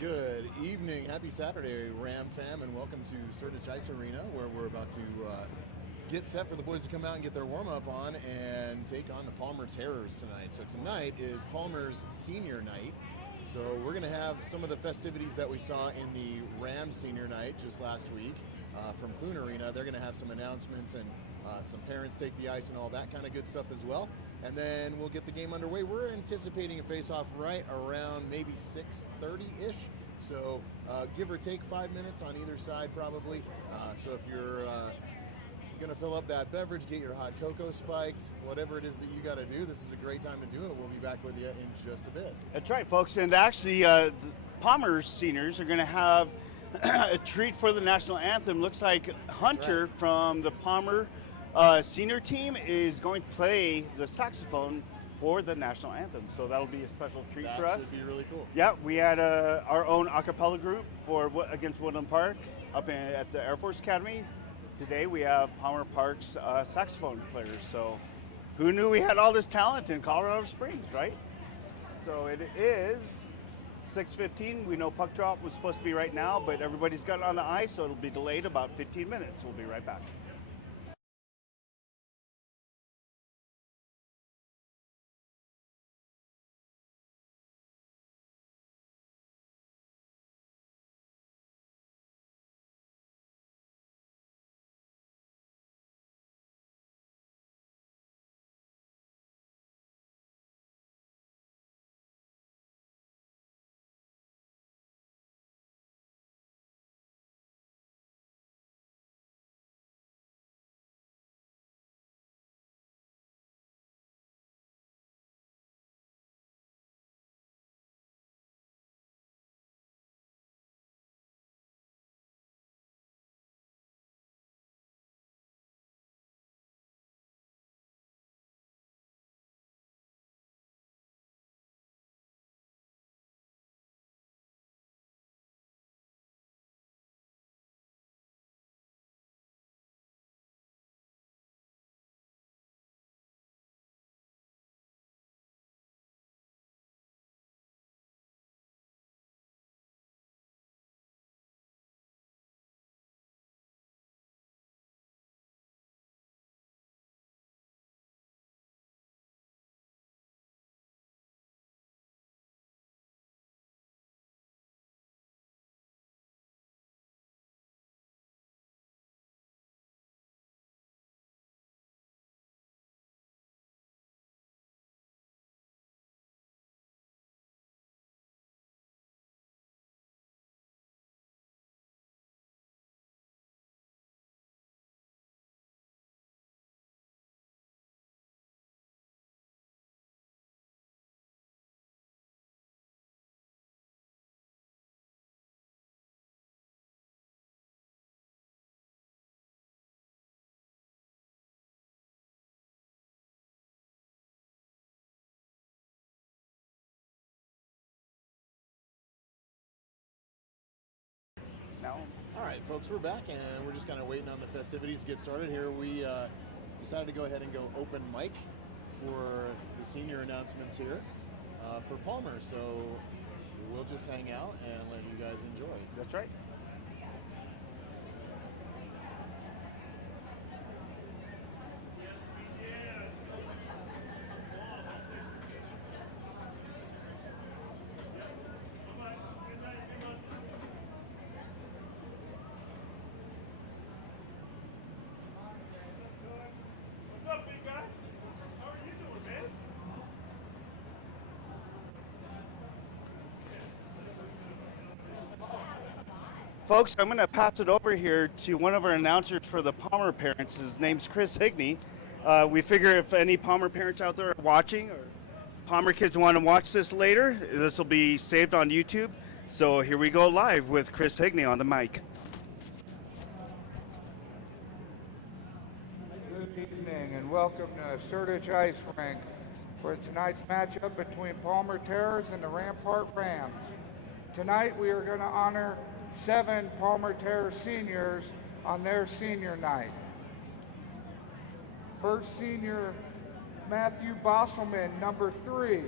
Good evening, happy Saturday, Ram fam, and welcome to Sertich Ice Arena, where we're about to get set for the boys to come out and get their warm-up on and take on the Palmer Terrors tonight. So tonight is Palmer's senior night, so we're going to have some of the festivities that we saw in the Ram senior night just last week from Clune Arena. They're going to have some announcements and some parents take the ice and all that kind of good stuff as well. And then we'll get the game underway. We're anticipating a face-off right around maybe 6:30-ish. So give or take 5 minutes on either side probably. So if you're going to fill up that beverage, get your hot cocoa spiked, whatever it is that you got to do, this is a great time to do it. We'll be back with you in just a bit. That's right, folks. And actually, the Palmer seniors are going to have a treat for the national anthem. Looks like Hunter from the Palmer senior team is going to play the saxophone for the national anthem, so that'll be a special treat for us. That should be really cool. Yeah, we had our own a cappella group for against Woodland Park up at the Air Force Academy. Today we have Palmer Park's saxophone players, so who knew we had all this talent in Colorado Springs, right? So it is 6:15. We know puck drop was supposed to be right now, but everybody's gotten on the ice, so it'll be delayed about 15 minutes. We'll be right back. Now, All right, folks, we're back, and we're just kind of waiting on the festivities to get started here. We decided to go ahead and go open mic for the senior announcements here for Palmer, so we'll just hang out and let you guys enjoy. that's right. What's up, big guy? How are you doing, man? Folks, I'm going to pass it over here to one of our announcers for the Palmer parents. His name's Chris Higney. We figure if any Palmer parents out there are watching or Palmer kids want to watch this later, this will be saved on YouTube. So here we go live with Chris Higney on the mic. Good evening and welcome to Sertich Ice Rink for tonight's matchup between Palmer Terrors and the Rampart Rams. Tonight we are going to honor 7 Palmer Terror seniors on their senior night. First senior, Matthew Bosselman, number 3.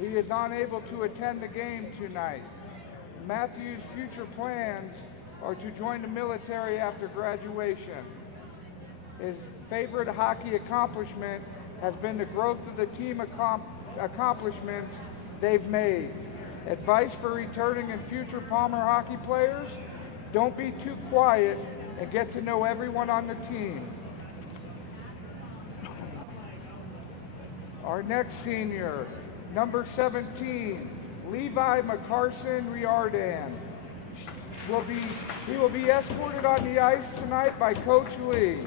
He is unable to attend the game tonight. Matthew's future plans are to join the military after graduation. His favorite hockey accomplishment has been the growth of the team accomplishments they've made. Advice for returning and future Palmer hockey players: don't be too quiet and get to know everyone on the team. Our next senior, number 17, Levi McCarson Riordan. He will be escorted on the ice tonight by Coach Lee.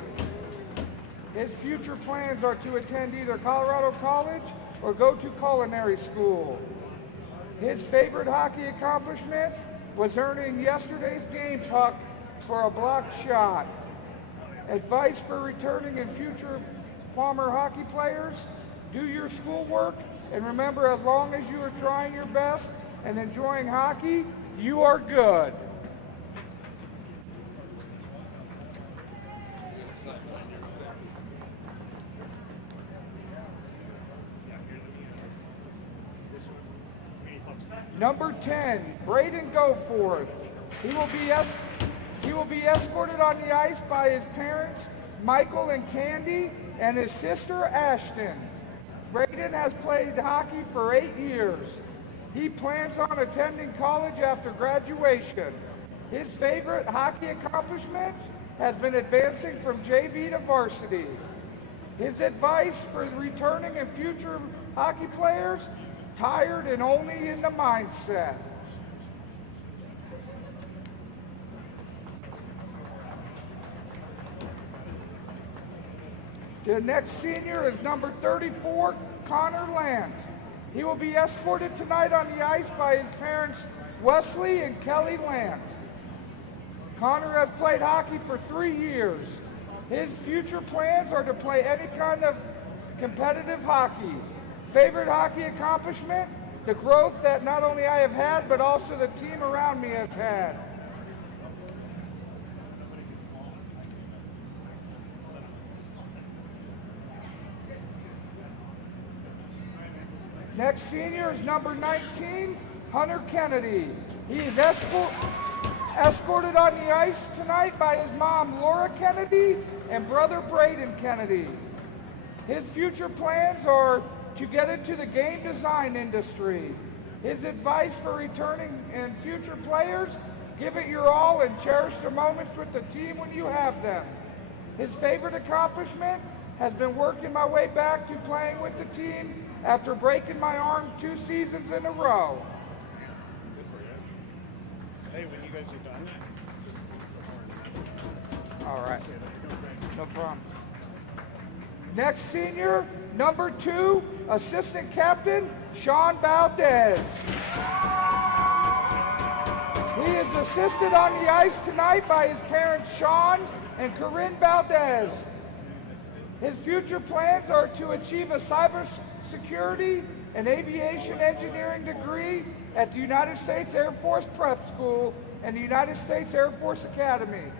His future plans are to attend either Colorado College or go to culinary school. His favorite hockey accomplishment was earning yesterday's game puck for a blocked shot. Advice for returning and future Palmer hockey players: do your schoolwork, and remember, as long as you are trying your best and enjoying hockey, you are good. Number 10, Braden Goforth. He will be escorted on the ice by his parents, Michael and Candy, and his sister, Ashton. Braden has played hockey for 8 years. He plans on attending college after graduation. His favorite hockey accomplishment has been advancing from JV to varsity. His advice for returning and future hockey players: tired and only in the mindset. The next senior is number 34, Connor Lant. He will be escorted tonight on the ice by his parents, Wesley and Kelly Lant. Connor has played hockey for 3 years. His future plans are to play any kind of competitive hockey. Favorite hockey accomplishment: the growth that not only I have had, but also the team around me has had. Next senior is number 19, Hunter Kennedy. He is escorted on the ice tonight by his mom, Laura Kennedy, and brother, Braden Kennedy. His future plans are to get into the game design industry. His advice for returning and future players: give it your all and cherish the moments with the team when you have them. His favorite accomplishment has been working my way back to playing with the team after breaking my arm 2 seasons in a row. Hey, when you guys are done. All right, no problem. Next senior, number 2, assistant captain, Sean Valdez. He is assisted on the ice tonight by his parents, Sean and Corinne Valdez. His future plans are to achieve a cybersecurity and aviation engineering degree at the United States Air Force Prep School and the United States Air Force Academy.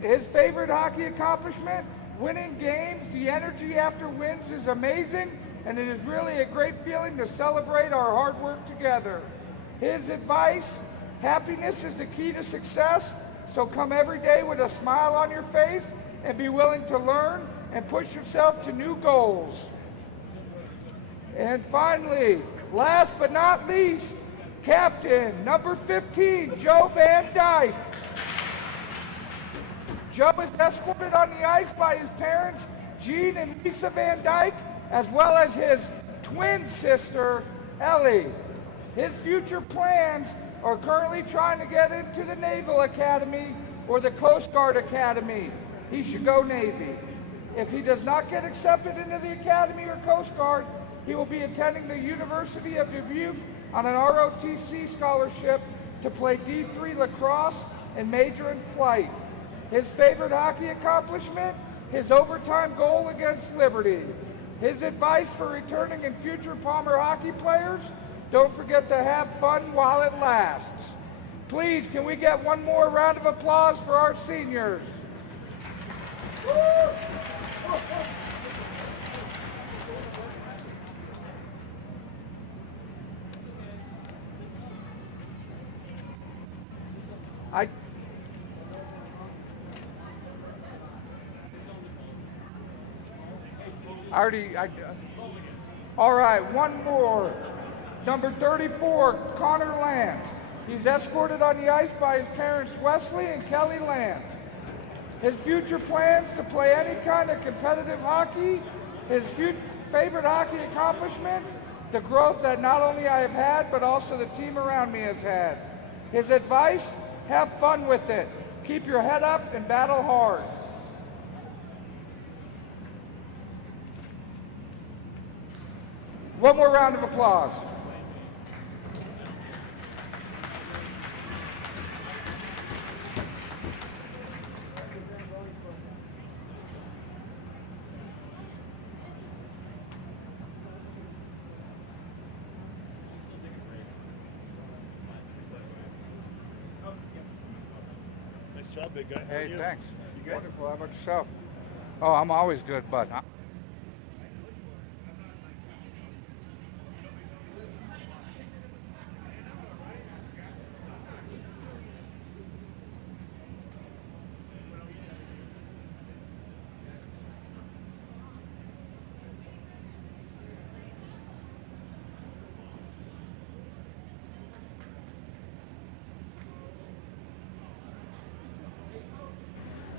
His favorite hockey accomplishment: winning games. The energy after wins is amazing, and it is really a great feeling to celebrate our hard work together. His advice: happiness is the key to success, so come every day with a smile on your face and be willing to learn and push yourself to new goals. And finally, last but not least, captain, number 15, Joe Van Dyke. Joe is escorted on the ice by his parents, Gene and Lisa Van Dyke, as well as his twin sister, Ellie. His future plans are currently trying to get into the Naval Academy or the Coast Guard Academy. He should go Navy. If he does not get accepted into the Academy or Coast Guard, he will be attending the University of Dubuque on an ROTC scholarship to play D3 lacrosse and major in flight. His favorite hockey accomplishment: his overtime goal against Liberty. His advice for returning and future Palmer hockey players: don't forget to have fun while it lasts. Please, can we get one more round of applause for our seniors? All right, one more. Number 34, Connor Land. He's escorted on the ice by his parents, Wesley and Kelly Land. His future plans to play any kind of competitive hockey, his favorite hockey accomplishment, the growth that not only I have had, but also the team around me has had. His advice, have fun with it. Keep your head up and battle hard. One more round of applause. Nice job, big guy. How are Hey, you? thanks. You good? Wonderful. How about yourself? Oh, I'm always good, bud.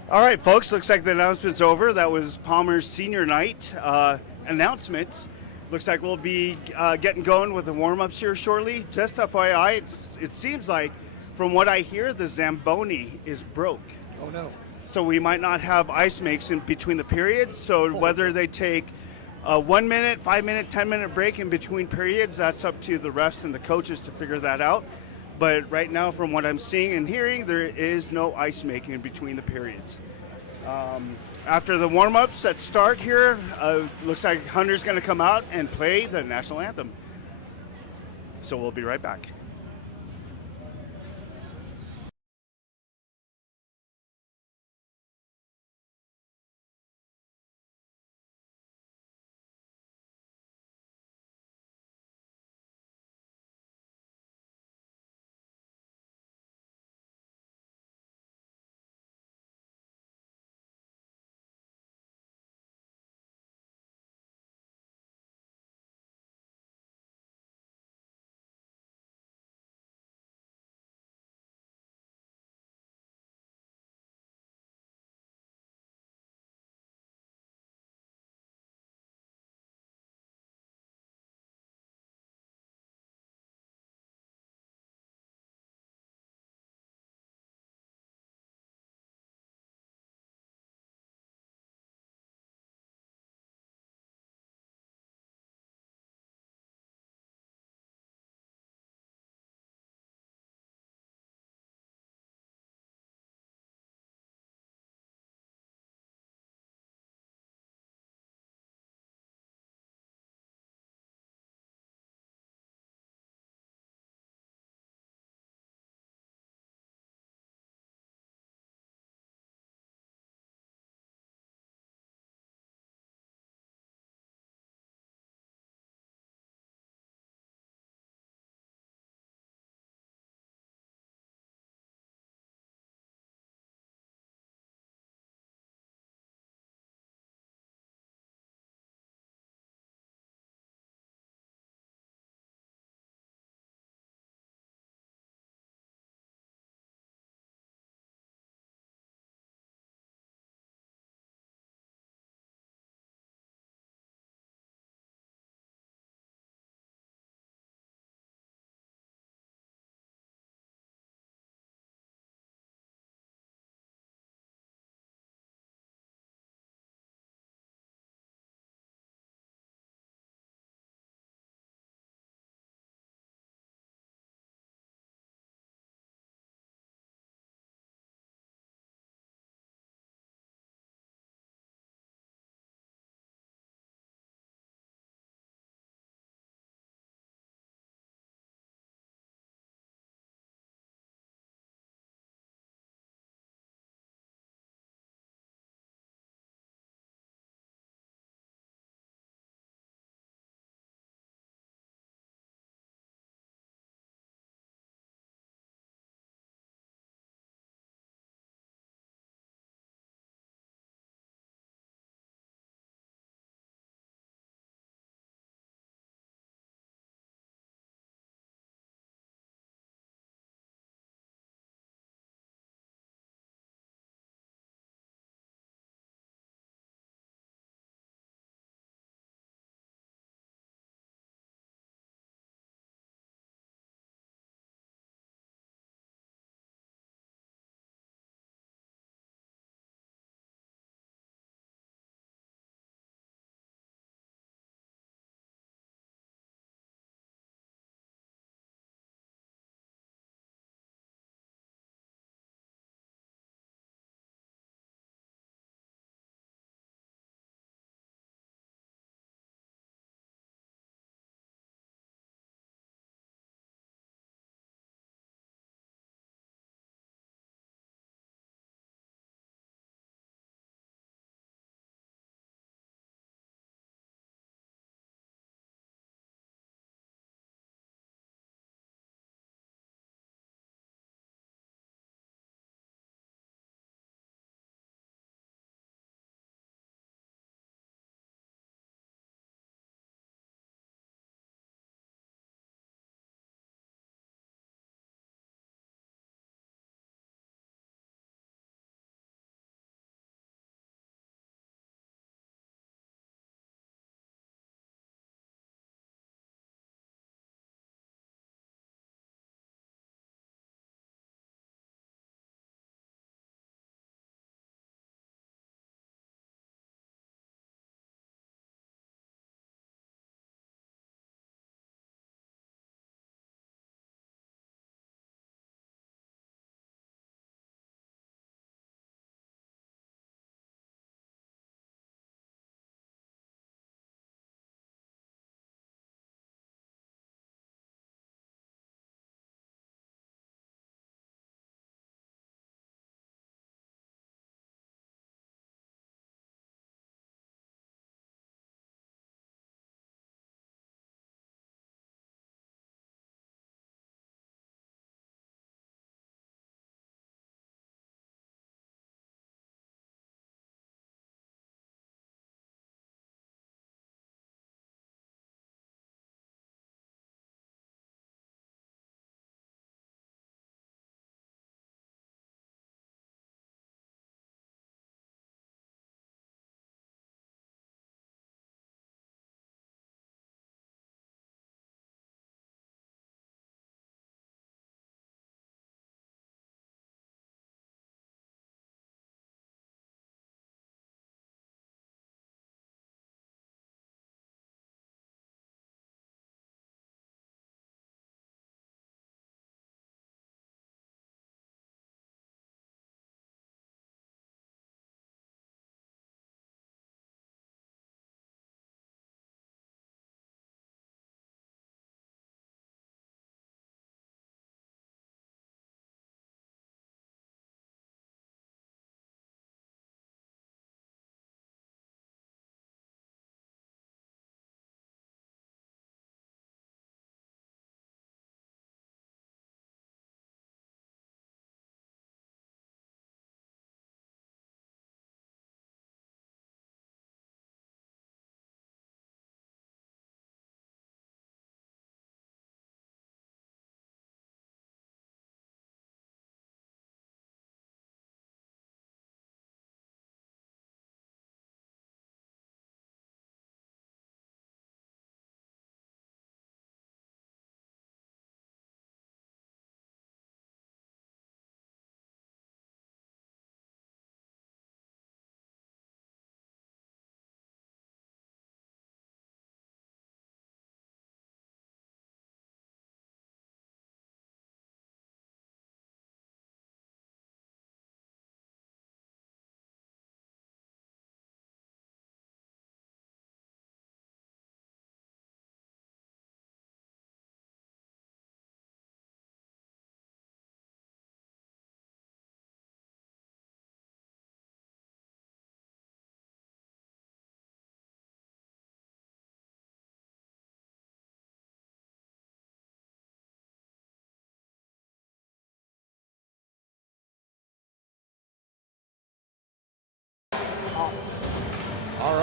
All right, folks, looks like the announcement's over. That was Palmer's senior night announcement. Looks like we'll be getting going with the warm-ups here shortly. Just FYI, it seems like, from what I hear, the Zamboni is broke. Oh no. So we might not have ice makes in between the periods. So whether they take a 1 minute, 5 minute, 10-minute break in between periods, that's up to the refs and the coaches to figure that out. But right now, from what I'm seeing and hearing, there is no ice making in between the periods. After the warm-ups that start here, looks like Hunter's going to come out and play the national anthem. So we'll be right back.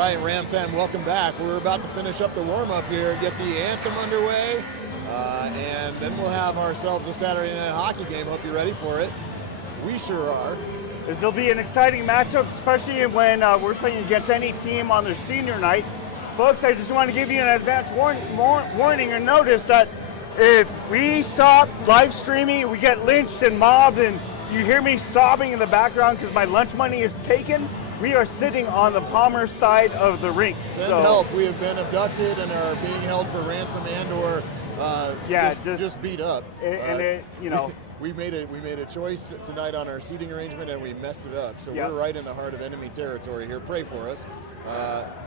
right, Ram fan, welcome back. We're about to finish up the warm-up here, get the anthem underway, and then we'll have ourselves a Saturday night hockey game. Hope you're ready for it. We sure are. This will be an exciting matchup, especially when we're playing against any team on their senior night. Folks, I just want to give you an advance warning and notice that if we stop live streaming, we get lynched and mobbed, and you hear me sobbing in the background because my lunch money is taken. We are sitting on the Palmer side of the rink. Send help. We have been abducted and are being held for ransom and/or just beat up. We made a choice tonight on our seating arrangement and we messed it up. So we're right in the heart of enemy territory here. Pray for us.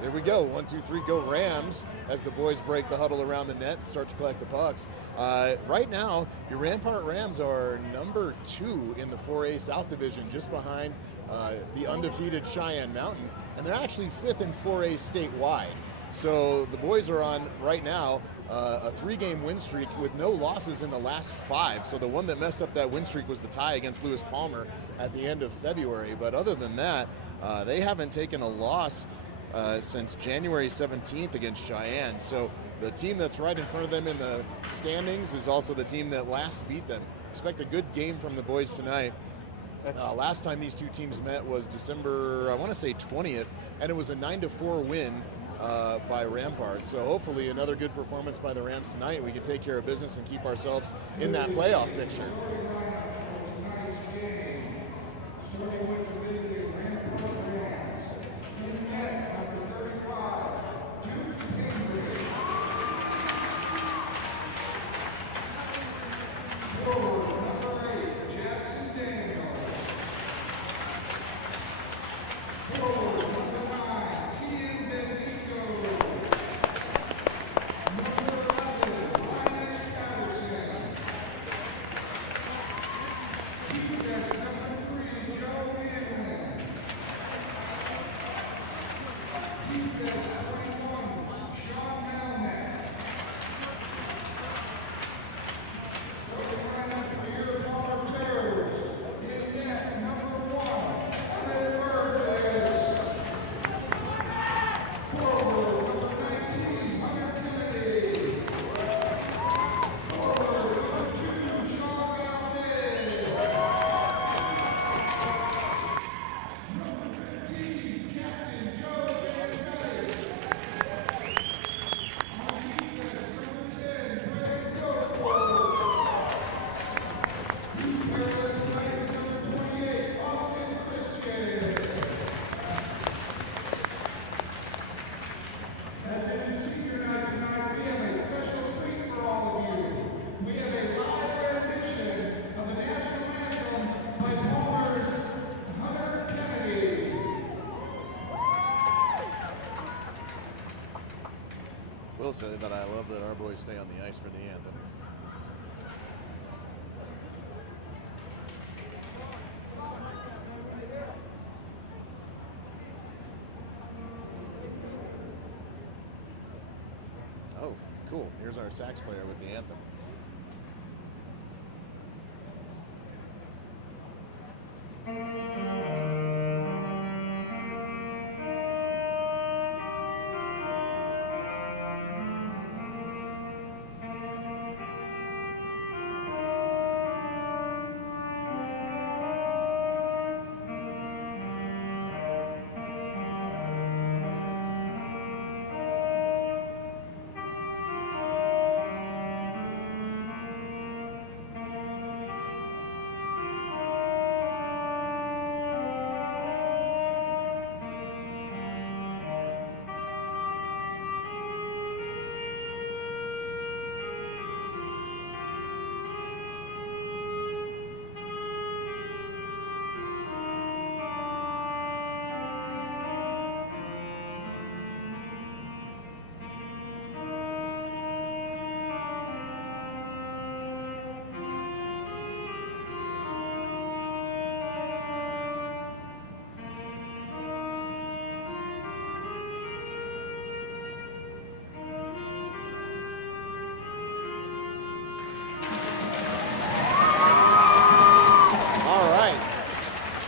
There we go. 1, 2, 3, go Rams! As the boys break the huddle around the net and start to collect the pucks. Right now, your Rampart Rams are number 2 in the 4A South Division, just behind the undefeated Cheyenne Mountain, and they're actually 5th in 4A statewide. So the boys are on right now a 3-game win streak with no losses in the last 5. So the one that messed up that win streak was the tie against Lewis Palmer at the end of February. But other than that, they haven't taken a loss since January 17th against Cheyenne. So the team that's right in front of them in the standings is also the team that last beat them. Expect a good game from the boys tonight. Last time these two teams met was December, I want to say 20th, and it was a 9-4 win by Rampart. So hopefully another good performance by the Rams tonight. We can take care of business and keep ourselves in that playoff picture. I will say that I love that our boys stay on the ice for the anthem. Oh, cool. Here's our sax player with the anthem.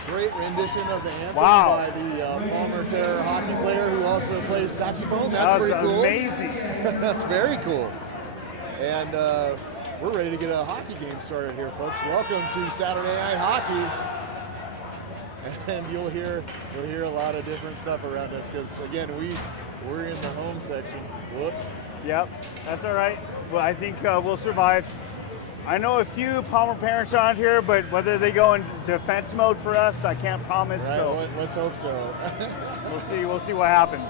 Great rendition of the anthem Wow. by the Palmer Terror hockey player who also plays saxophone. That's That was pretty cool. amazing. That's very cool. And we're ready to get a hockey game started here, folks. Welcome to Saturday Night Hockey. And you'll hear a lot of different stuff around us because again we're in the home section. Whoops. Yep, that's all right. Well, I think we'll survive. I know a few Palmer parents around here, but whether they go in defense mode for us, I can't promise. Right, So let's hope so. we'll see what happens.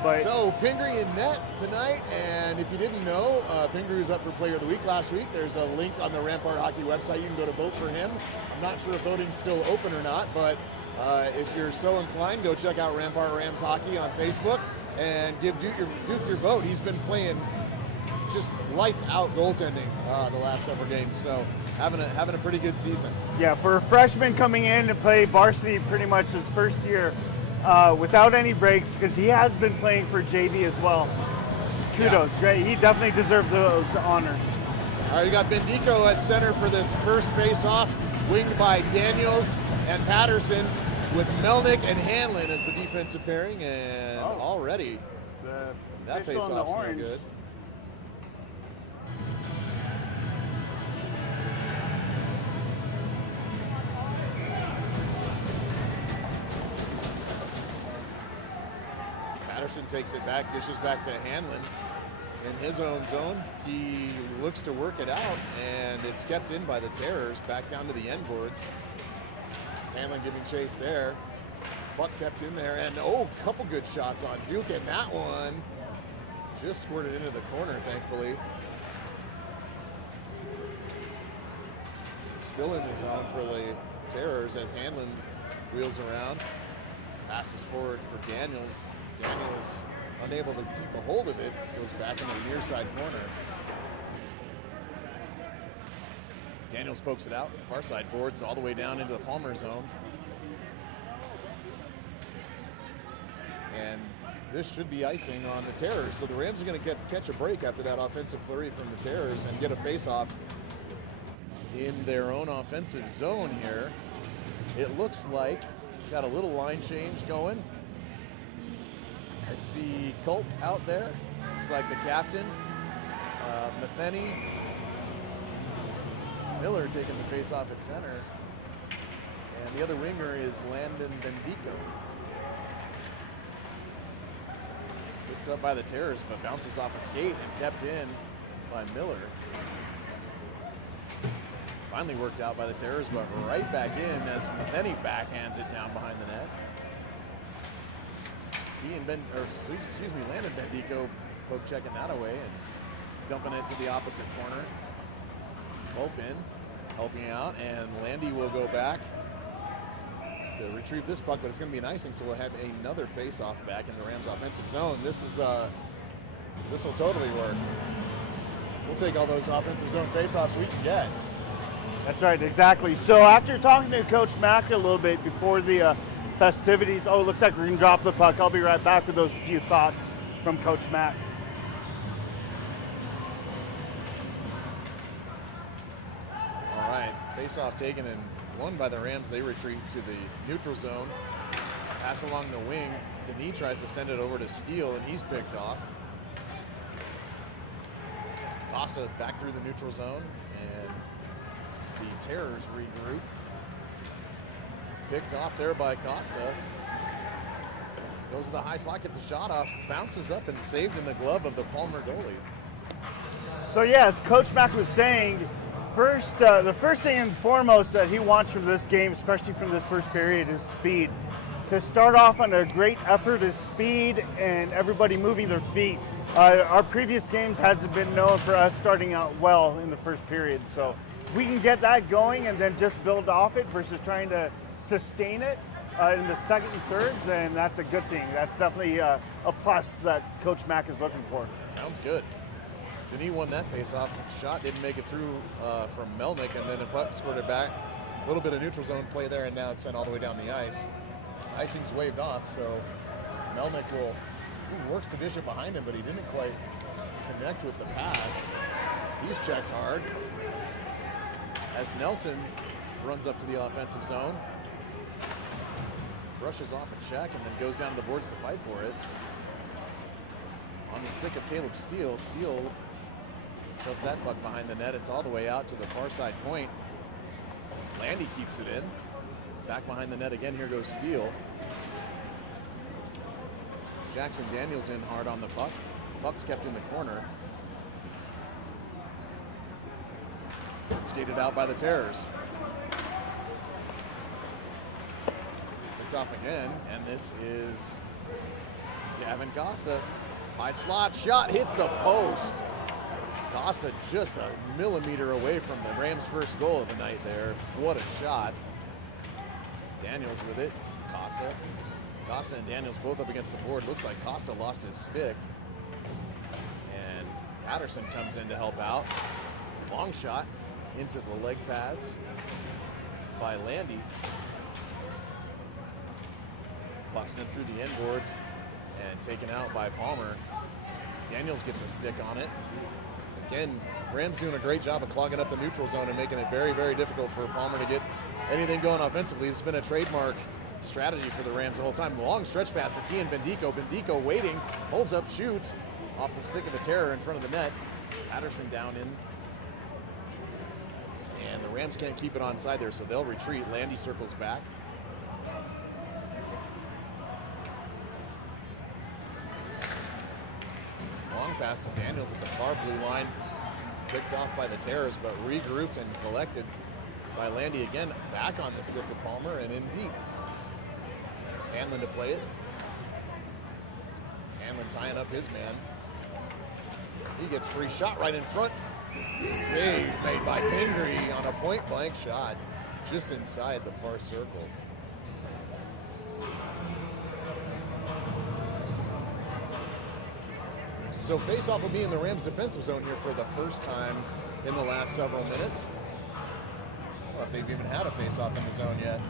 But So Pingree in net tonight, and if you didn't know, Pingree was up for Player of the Week last week. There's a link on the Rampart Hockey website. You can go to vote for him. I'm not sure if voting's still open or not, but if you're so inclined, go check out Rampart Rams Hockey on Facebook and give Duke your vote. He's been playing just lights out goaltending the last several games, so having a pretty good season. yeah, for a freshman coming in to play varsity pretty much his first year without any breaks, because he has been playing for JV as well. Kudos, great. He definitely deserved those honors. All right, you got Bendico at center for this first face-off, winged by Daniels and Patterson, with Melnick and Hanlon as the defensive pairing, and already that official in the face-off's no orange. good. Patterson takes it back, dishes back to Hanlon in his own zone. He looks to work it out, and it's kept in by the Terrors back down to the end boards. Hanlon giving chase there. Puck kept in there, and couple good shots on Duke, and that one just squirted into the corner, thankfully. Still in the zone for the Terrors as Hanlon wheels around. Passes forward for Daniels. Daniels unable to keep a hold of it, goes back into the near side corner. Daniels pokes it out, far side boards all the way down into the Palmer zone. And this should be icing on the Terrors. So the Rams are going to catch a break after that offensive flurry from the Terrors and get a face-off in their own offensive zone here. It looks like got a little line change going. I see Culp out there. Looks like the captain. Matheny. Miller taking the face-off at center. And the other winger is Landon Bendico. Picked up by the Terrors, but bounces off a skate and kept in by Miller. Finally worked out by the Terrors, but right back in as Matheny backhands it down behind the net. Landon Bendico poke checking that away and dumping it to the opposite corner. Culp in, helping out, and Landy will go back to retrieve this puck, but it's going to be an icing, so we'll have another face-off back in the Rams' offensive zone. This will totally work. We'll take all those offensive zone face-offs we can get. That's right, exactly. So after talking to Coach Mack a little bit before the festivities, it looks like we're going to drop the puck. I'll be right back with those few thoughts from Coach Mack. All right, face-off taken and won by the Rams. They retreat to the neutral zone. Pass along the wing. Denis tries to send it over to Steele, and he's picked off. Costa back through the neutral zone, and the Terrors regroup. Picked off there by Costa. Goes to the high slot, gets a shot off, bounces up and saved in the glove of the Palmer goalie. So yes, Coach Mack was saying, the first thing and foremost that he wants from this game, especially from this first period, is speed. To start off on a great effort is speed and everybody moving their feet. Our previous games hasn't been known for us starting out well in the first period. So if we can get that going and then just build off it versus trying to sustain it in the second and third, then that's a good thing. That's definitely a plus that Coach Mack is looking for. Sounds good. Denis won that face-off. Shot didn't make it through from Melnick, and then the puck scored it back. A little bit of neutral zone play there, and now it's sent all the way down the ice. Icing's waved off, so Melnick works to dish it behind him, but he didn't quite connect with the pass. He's checked hard as Nelson runs up to the offensive zone. brushes off a check and then goes down to the boards to fight for it. On the stick of Caleb Steele. Steele shoves that puck behind the net. It's all the way out to the far side point. Landy keeps it in. Back behind the net again. Here goes Steele. Jackson Daniels in hard on the puck. Puck's kept in the corner. Skated out by the Terrors. Picked off again, and this is Gavin Costa. High slot shot hits the post. Costa just a millimeter away from the Rams' first goal of the night there. What a shot. Daniels with it. Costa and Daniels both up against the board. Looks like Costa lost his stick. And Patterson comes in to help out. Long shot into the leg pads by Landy. Puck's in through the end boards and taken out by Palmer. Daniels gets a stick on it. Again, Rams doing a great job of clogging up the neutral zone and making it very, very difficult for Palmer to get anything going offensively. It's been a trademark strategy for the Rams the whole time. Long stretch pass to Kian Bendico. Bendico waiting, holds up, shoots off the stick of the Terror in front of the net. Patterson down in. And the Rams can't keep it onside there, so they'll retreat. Landy circles back. Long pass to Daniels at the far blue line. Picked off by the Terrors, but regrouped and collected by Landy again. Back on the stick of Palmer and in deep. Hanlon to play it. Hanlon tying up his man. He gets free shot right in front. Save made by Pingree on a point blank shot just inside the far circle. So face-off will be in the Rams defensive zone here for the first time in the last several minutes. I don't know if they've even had a face-off in the zone yet.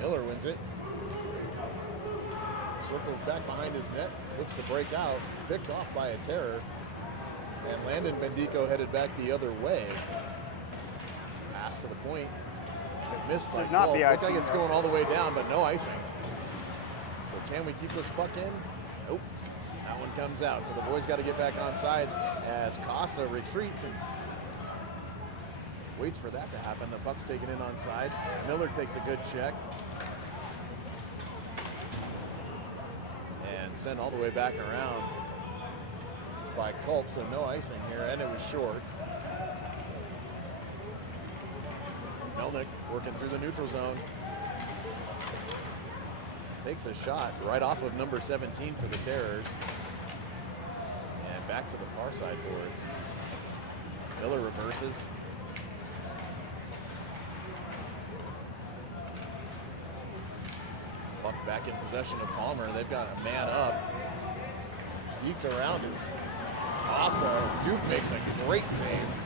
Miller wins it. Circles back behind his net, looks to break out, picked off by a Terror, and Landon Bendico headed back the other way. Pass to the point, missed by Should not Cole. be Looks icing like it's there. going all the way down, but no icing. So can we keep this puck in? Nope, that one comes out. So the boys got to get back on sides as Costa retreats and waits for that to happen. The puck's taken in on side. Miller takes a good check. And sent all the way back around by Culp, so no icing here, and it was short. Melnick working through the neutral zone. Takes a shot right off of number 17 for the Terrors. And back to the far side boards. Miller reverses. Puck back in possession of Palmer. They've got a man up. Deked around is Costa. Duke makes a great save.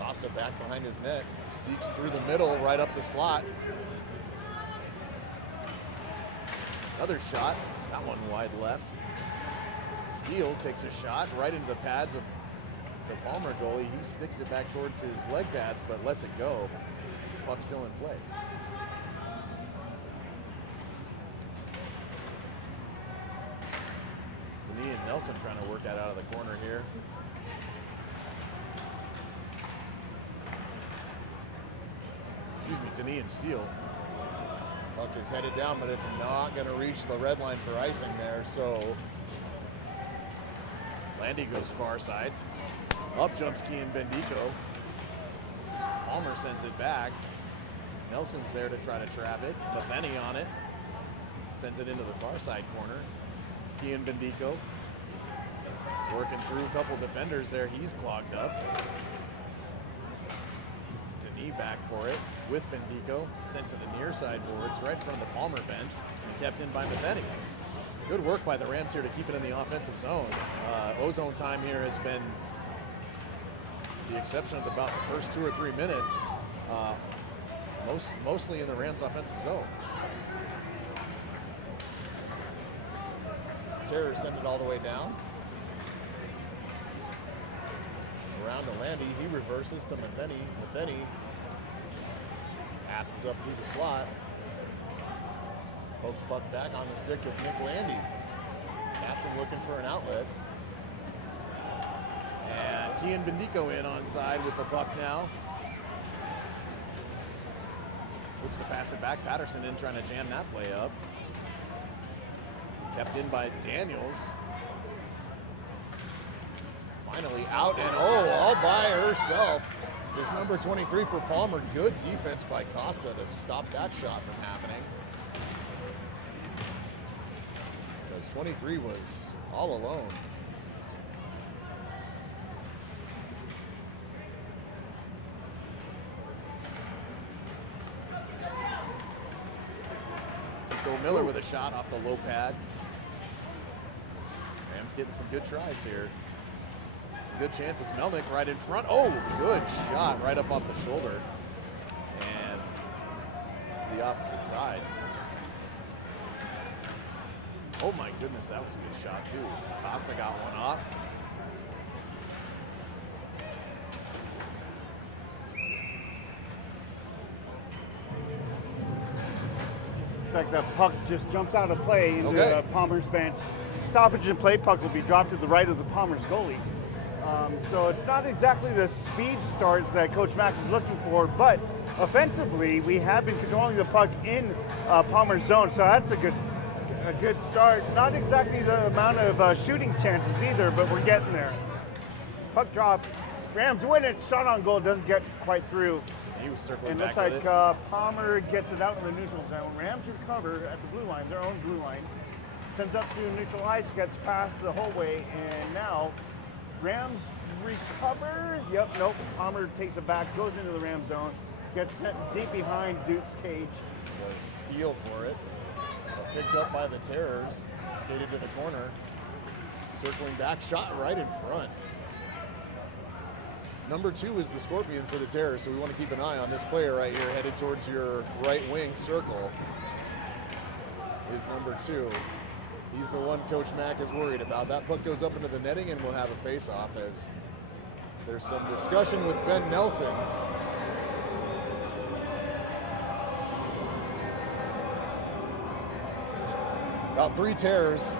Costa back behind his net. Dekes through the middle, right up the slot. Another shot. That one wide left. Steele takes a shot right into the pads of the Palmer goalie. He sticks it back towards his leg pads, but lets it go. Puck still in play. Denis and Nelson trying to work that out of the corner here. Excuse me, Denis and Steele. Puck is headed down, but it's not going to reach the red line for icing there, so Landy goes far side. Up jumps Kian Bendico. Palmer sends it back. Nelson's there to try to trap it. Buffeni on it. Sends it into the far side corner. Kian Bendico working through a couple defenders there. He's clogged up. Denis back for it with Bendico. Sent to the near side boards right in front of the Palmer bench and kept in by Buffeni. Good work by the Rams here to keep it in the offensive zone. Ozone time here has been the exception of about the first 2 or 3 minutes. Mostly in the Rams offensive zone. Terror send it all the way down. Around to Landy. He reverses to Matheny. Matheny passes up through the slot. Pokes puck back on the stick of Nick Landy. Captain looking for an outlet. And Kian Bendico in on side with the puck now. Looks to pass it back. Patterson in trying to jam that play up. Kept in by Daniels. Finally out and all by herself is number 23 for Palmer. Good defense by Costa to stop that shot from happening. Because 23 was all alone. Miller with a shot off the low pad. Rams getting some good tries here. Some good chances. Melnick right in front. Oh, good shot right up off the shoulder. And to the opposite side. Oh my goodness, that was a good shot too. Costa got one up. It's like the puck just jumps out of play into Palmer's bench. Stoppage in play, puck will be dropped to the right of the Palmer's goalie. So it's not exactly the speed start that Coach Mack is looking for, but offensively, we have been controlling the puck in Palmer's zone, so that's a good start. Not exactly the amount of shooting chances either, but we're getting there. Puck drop, Rams win it, shot on goal, doesn't get quite through. He was circling and back looks with like it. Palmer gets it out in the neutral zone. Rams recover at the blue line, their own blue line. Sends up to neutral ice, gets past the whole way, and now Rams recover. Yep, nope. Palmer takes it back, goes into the Ram zone, gets sent deep behind Duke's cage. Was steal for it. Picked up by the Terrors. Skated to the corner. Circling back, shot right in front. Number 2 is the Scorpion for the Terrors, so we want to keep an eye on this player right here, headed towards your right wing circle. Is number 2. He's the one Coach Mack is worried about. That puck goes up into the netting, and we'll have a face-off as there's some discussion with Ben Nelson. About 3 Terrors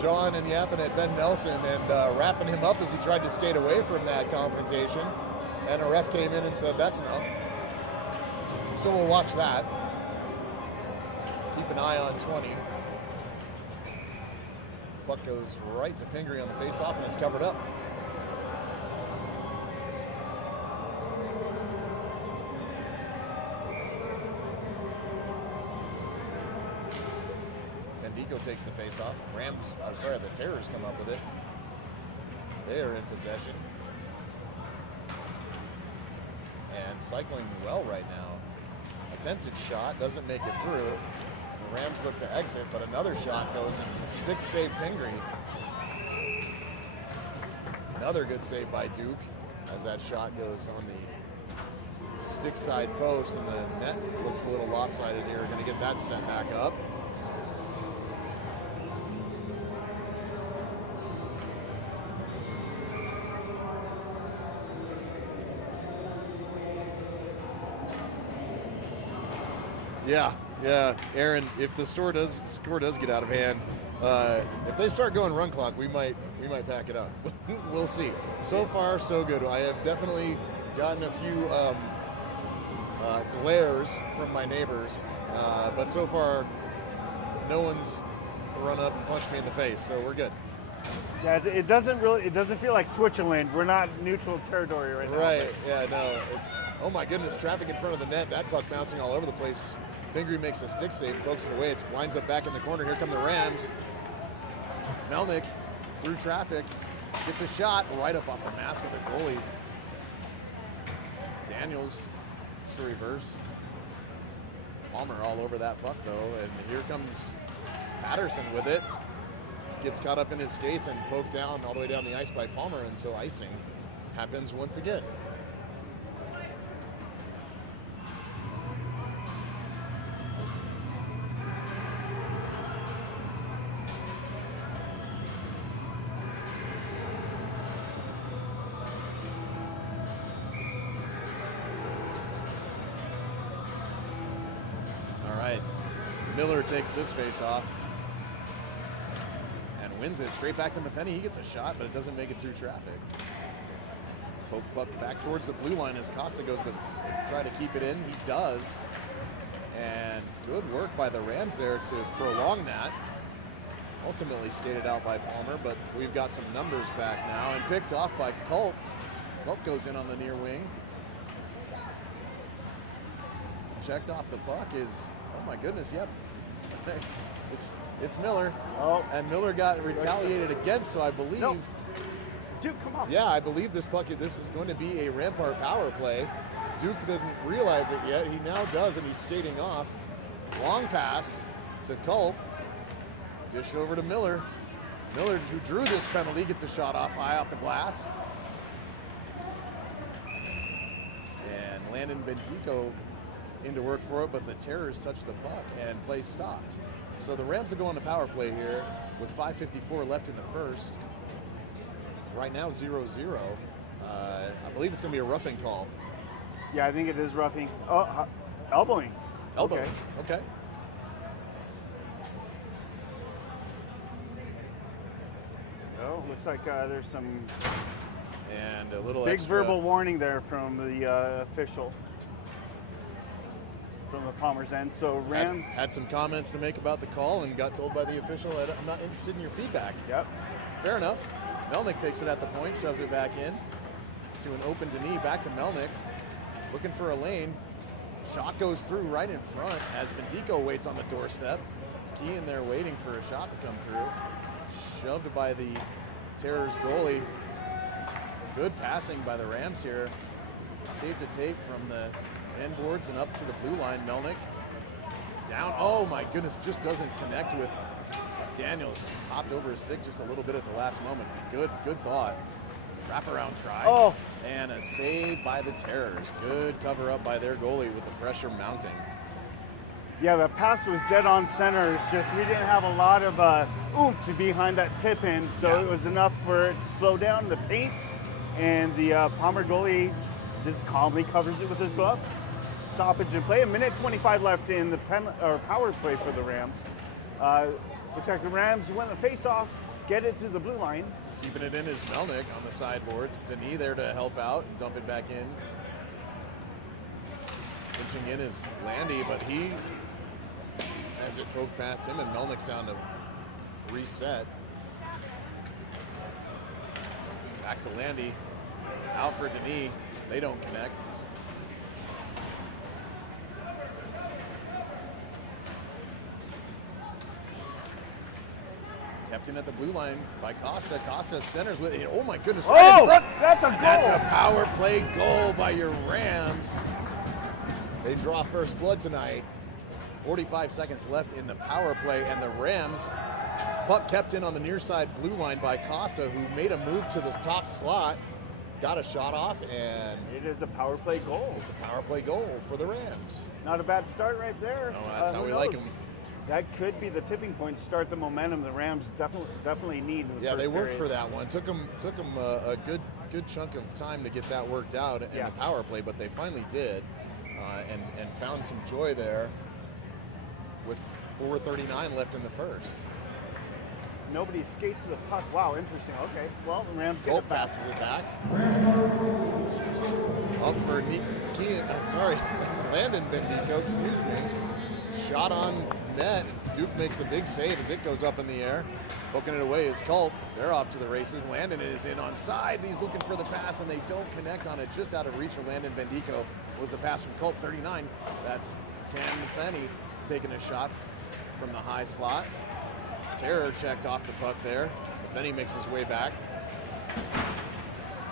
jawing and yapping at Ben Nelson and wrapping him up as he tried to skate away from that confrontation. And a ref came in and said, that's enough. So we'll watch that. Keep an eye on 20. Puck goes right to Pingree on the faceoff and it's covered up. Bendico takes the faceoff. The Terrors come up with it. They are in possession. And cycling well right now. Attempted shot, doesn't make it through. The Rams look to exit, but another shot goes and stick save Pingree. Another good save by Duke as that shot goes on the stick side post, and the net looks a little lopsided here. Going to get that sent back up. Yeah, Aaron. If the score does get out of hand, if they start going run clock, we might pack it up. We'll see. So far, so good. I have definitely gotten a few glares from my neighbors, but so far, no one's run up and punched me in the face, so we're good. Yeah, it doesn't feel like Switzerland. We're not neutral territory right now. Right. Yeah. No. It's oh my goodness, traffic in front of the net. That puck bouncing all over the place. Pingree makes a stick save, pokes it away. It winds up back in the corner. Here come the Rams. Melnick through traffic gets a shot right up off the mask of the goalie. Daniels to reverse. Palmer all over that puck though, and here comes Patterson with it. Gets caught up in his skates and poked down all the way down the ice by Palmer, and so icing happens once again. Miller takes this face off and wins it. Straight back to Matheny. He gets a shot, but it doesn't make it through traffic. Poke puck back towards the blue line as Costa goes to try to keep it in. He does. And good work by the Rams there to prolong that. Ultimately skated out by Palmer, but we've got some numbers back now and picked off by Culp. Culp goes in on the near wing. Checked off the puck is, oh my goodness, yep. It's Miller. Oh. And Miller got retaliated against, so I believe. No. Duke, come on. Yeah, I believe this is going to be a Rampart power play. Duke doesn't realize it yet. He now does, and he's skating off. Long pass to Culp. Dish over to Miller. Miller, who drew this penalty, gets a shot off high off the glass. And Landon Bendico into work for it, but the Terrors touch the puck and play stopped. So the Rams will go on the power play here with 5:54 left in the first. Right now 0-0. I believe it's going to be a roughing call. Yeah, I think it is roughing. Oh, elbowing. Elbow. Okay. Oh, looks like there's some And a little big extra verbal warning there from the official from the Palmer's end. So Rams. had some comments to make about the call and got told by the official that I'm not interested in your feedback. Yep. Fair enough. Melnick takes it at the point, shoves it back in to an open Denis, back to Melnick, looking for a lane. Shot goes through right in front as Bendico waits on the doorstep. Key in there waiting for a shot to come through. Shoved by the Terrors goalie. Good passing by the Rams here. Tape to tape from the end boards and up to the blue line. Melnick down. Oh my goodness, just doesn't connect with Daniels. Just hopped over his stick just a little bit at the last moment. Good thought. Wraparound try. Oh. And a save by the Terrors. Good cover up by their goalie with the pressure mounting. Yeah, the pass was dead on center. It's just we didn't have a lot of oomph behind that tip in, so it was enough for it to slow down the paint, and the Palmer goalie just calmly covers it with his glove. Stoppage and play. 1:25 left in the power play for the Rams. Looks like the Rams win the face-off, get it to the blue line. Keeping it in is Melnick on the sideboards. Denis there to help out and dump it back in. Pitching in is Landy, but he has it poked past him, and Melnick's down to reset. Back to Landy. Out for Denis. They don't connect. Kept in at the blue line by Costa. Costa centers with it. Oh my goodness. Right in front. That's a goal. That's a power play goal by your Rams. They draw first blood tonight. 45 seconds left in the power play, and the Rams, puck kept in on the near side blue line by Costa, who made a move to the top slot, got a shot off, and it is a power play goal. It's a power play goal for the Rams. Not a bad start right there. No, that's how we like them. That could be the tipping point to start the momentum the Rams definitely need. Yeah, they worked for that one. Took them a good chunk of time to get that worked out in the power play, but they finally did, and found some joy there with 4:39 left in the first. Nobody skates to the puck. Wow, interesting. Okay, well, the Rams get Culp it back. passes it back. Up for Landon Bendico, excuse me. Shot on net. Duke makes a big save as it goes up in the air. Poking it away is Culp. They're off to the races. Landon is in on side. He's looking for the pass, and they don't connect on it. Just out of reach of Landon Bendico was the pass from Culp, 39. That's Cam Matheny taking a shot from the high slot. Terror checked off the puck there, but then he makes his way back.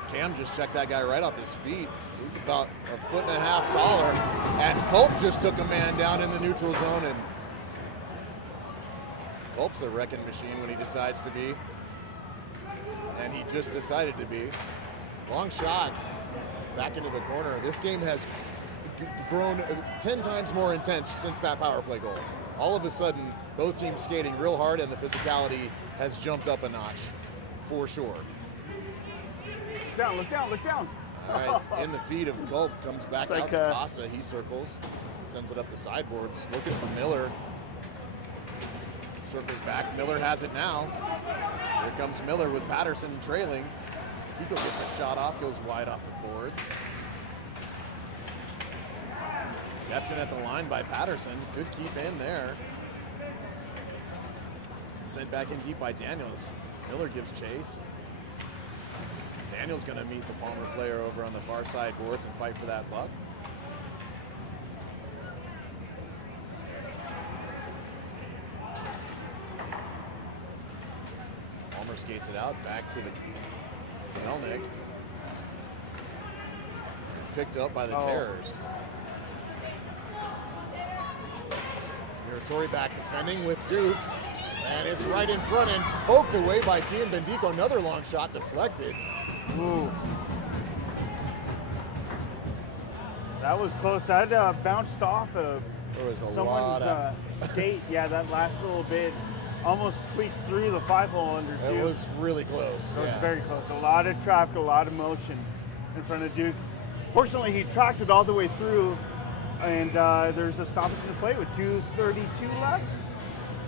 Cam just checked that guy right off his feet. He's about 1.5 feet taller, and Culp just took a man down in the neutral zone, and Culp's a wrecking machine when he decides to be, and he just decided to be. Long shot back into the corner. This game has grown 10 times more intense since that power play goal. All of a sudden, both teams skating real hard, and the physicality has jumped up a notch, for sure. Look down. All right, in the feed of Culp, comes back out to Costa. He circles, sends it up the sideboards, looking for Miller. Circles back. Miller has it now. Here comes Miller with Patterson trailing. Kiko gets a shot off, goes wide off the boards. Kept in at the line by Patterson. Good keep in there. Sent back in deep by Daniels. Miller gives chase. Daniels going to meet the Palmer player over on the far side boards and fight for that puck. Palmer skates it out, back to the Melnick. Picked up by the Terrors. Muratori back defending with Duke. And it's right in front and poked away by Kian Bendico. Another long shot deflected. Ooh. That was close. That bounced off of There was a lot someone's of... skate. Yeah, that last little bit almost squeaked through the 5-hole under Duke. It was really close. It was very close. A lot of traffic, a lot of motion in front of Duke. Fortunately, he tracked it all the way through, and there's a stoppage in the play with 2:32 left.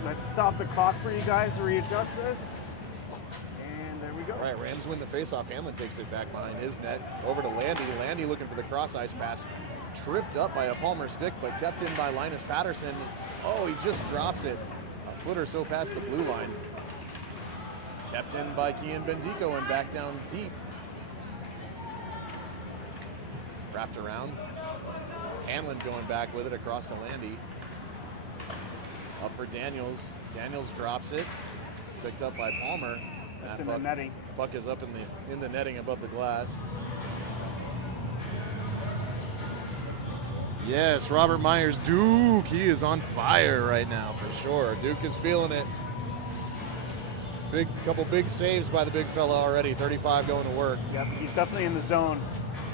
Let's stop the clock for you guys to readjust this. And there we go. All right, Rams win the faceoff. Hamlin takes it back behind his net. Over to Landy. Landy looking for the cross ice pass. Tripped up by a Palmer stick, but kept in by Linus Patterson. Oh, he just drops it a foot or so past the blue line. Kept in by Kian Bendico and back down deep. Wrapped around. Hanlon going back with it across to Landy. Up for Daniels. Daniels drops it. Picked up by Palmer. That's in the netting. Puck is up in the netting above the glass. Yes, Robert Myers, Duke, he is on fire right now for sure. Duke is feeling it. Couple big saves by the big fella already. 35 going to work. Yep, he's definitely in the zone.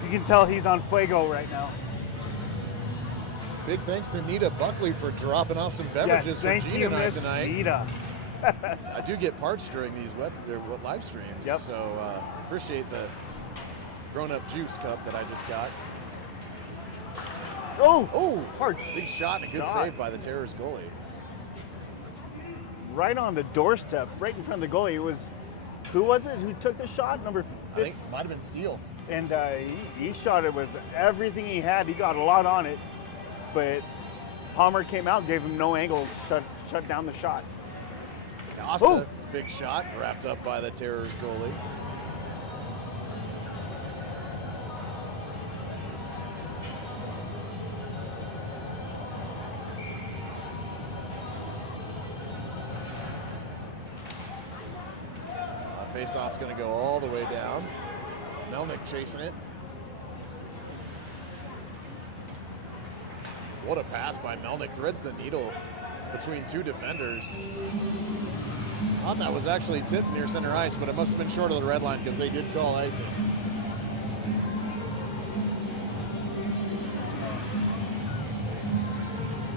You can tell he's on fuego right now. Big thanks to Nita Buckley for dropping off some beverages for Gene and I tonight. Nita. I do get parts during these live streams. Yep. So appreciate the grown-up juice cup that I just got. Oh, hard. Big shot and a good save by the Terrors goalie. Right on the doorstep, right in front of the goalie. Who was it who took the shot? Number 50. I think it might have been Steele. And he shot it with everything he had. He got a lot on it, but Palmer came out, gave him no angle, shut down the shot. Costa, big shot, wrapped up by the Terrors goalie. Face-off's going to go all the way down. Melnick chasing it. What a pass by Melnick. Threads the needle between two defenders. I thought that was actually tipped near center ice, but it must have been short of the red line because they did call icing.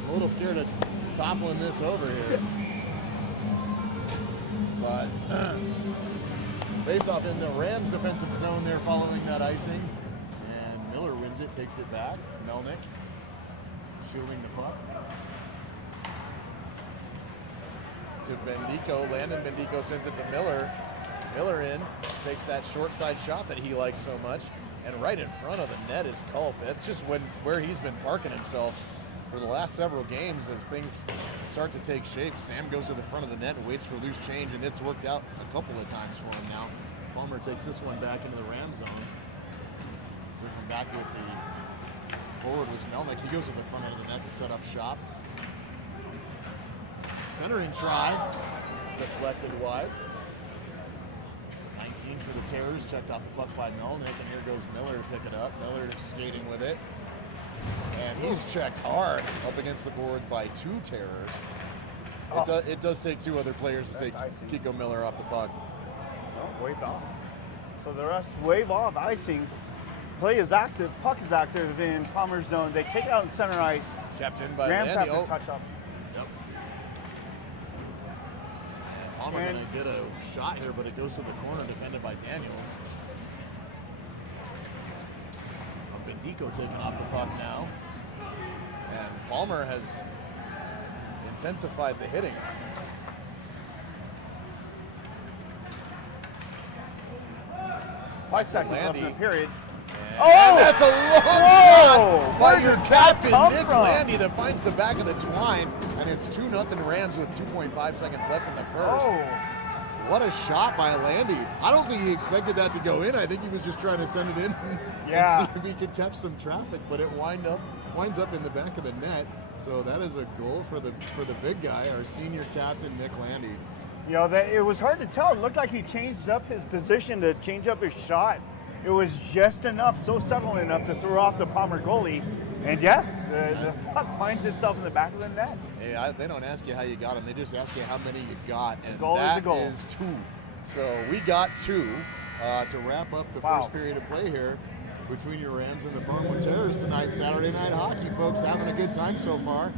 I'm a little scared of toppling this over here. But face-off in the Rams defensive zone there following that icing. And Miller wins it, takes it back. Melnick shielding the puck. To Bendico. Landon Bendico sends it to Miller. Miller in, takes that short side shot that he likes so much. And right in front of the net is Culp. That's just where he's been parking himself for the last several games as things start to take shape. Sam goes to the front of the net and waits for loose change, and it's worked out a couple of times for him now. Palmer takes this one back into the Ram zone. Circling back with the forward was Melnick. He goes to the front end of the net to set up shop. Centering try, deflected wide. 19 for the Terrors, checked off the puck by Melnick, and here goes Miller to pick it up. Miller skating with it. And he's checked hard up against the board by two Terrors. It does take two other players to take Kiko Miller off the puck. Oh, waved off. So the refs wave off icing. Play is active, puck is active in Palmer's zone. They take it out in center ice. Kept in by Rams Landy. have to touch up. Yep. And Palmer going to get a shot here, but it goes to the corner, defended by Daniels. Bendico taking off the puck now. And Palmer has intensified the hitting. 5 seconds left in the period. And that's a long shot by Where your did that captain, come Nick from? Landy, that finds the back of the twine, and it's 2-0 Rams with 2.5 seconds left in the first. What a shot by Landy. I don't think he expected that to go in. I think he was just trying to send it in and see if he could catch some traffic, but it winds up in the back of the net. So that is a goal for the big guy, our senior captain, Nick Landy. You know, it was hard to tell. It looked like he changed up his position to change up his shot. It was just enough, so subtle enough to throw off the Palmer goalie. And the puck finds itself in the back of the net. Hey, they don't ask you how you got them. They just ask you how many you got. And goal is a goal. That is 2. So we got 2 to wrap up the first period of play here between your Rams and the Palmer Terrors tonight. Saturday night hockey, folks, having a good time so far.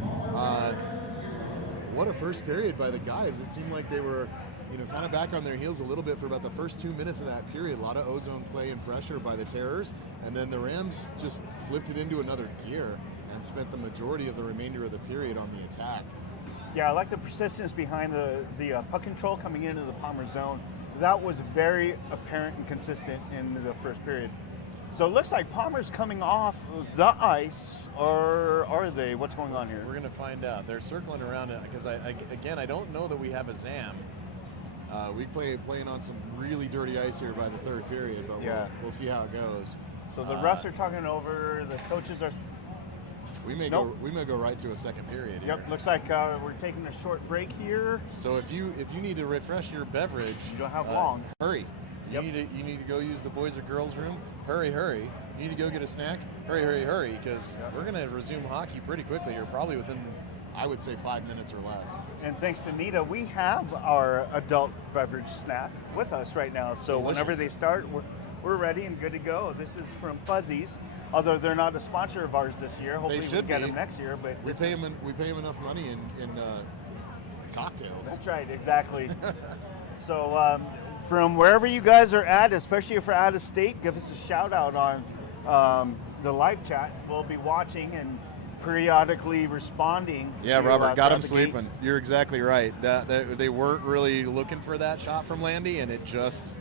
What a first period by the guys. It seemed like they were, kind of back on their heels a little bit for about the first 2 minutes of that period. A lot of ozone play and pressure by the Terrors, and then the Rams just flipped it into another gear and spent the majority of the remainder of the period on the attack. Yeah, I like the persistence behind the puck control coming into the Palmer zone. That was very apparent and consistent in the first period. So it looks like Palmer's coming off the ice, or are they? What's going on here? We're going to find out. They're circling around it because, I don't know that we have a ZAM. We playing on some really dirty ice here by the third period, but we'll see how it goes. So the refs are talking over. The coaches are. We may go right to a second period. Yep. Here. Looks like we're taking a short break here. So if you need to refresh your beverage, you don't have long. Hurry. You need to go use the boys or girls room. Hurry. You need to go get a snack. Hurry, because we're going to resume hockey pretty quickly here, probably within, I would say, 5 minutes or less. And thanks to Nita, we have our adult beverage snack with us right now. So Delicious. Whenever they start, we're ready and good to go. This is from Fuzzies, although they're not a sponsor of ours this year. Hopefully we get them next year. But we pay them enough money in cocktails. That's right, exactly. So from wherever you guys are at, especially if you're out of state, give us a shout out on the live chat. We'll be watching and periodically responding. Yeah, Robert, got him sleeping. You're exactly right. They weren't really looking for that shot from Landy, and it just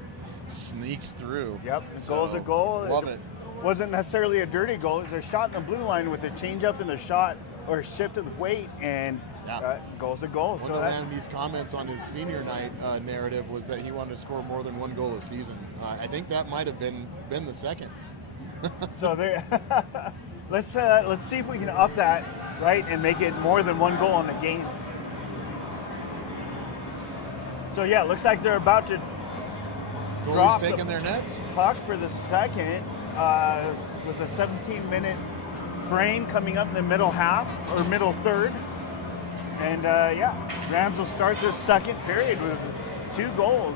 sneaked through. Yep, So, goal's a goal. Love it. Wasn't necessarily a dirty goal. It was a shot in the blue line with a change up in the shot or shift of the weight, and goal's a goal. One of Landy's comments on his senior night narrative was that he wanted to score more than 1 goal a season. I think that might have been the second. So there. Let's see if we can up that, right, and make it more than 1 goal in the game. So yeah, it looks like they're about to drop taking their nets. Puck for the second with a 17-minute frame coming up in the middle half or middle third, and Rams will start this second period with 2 goals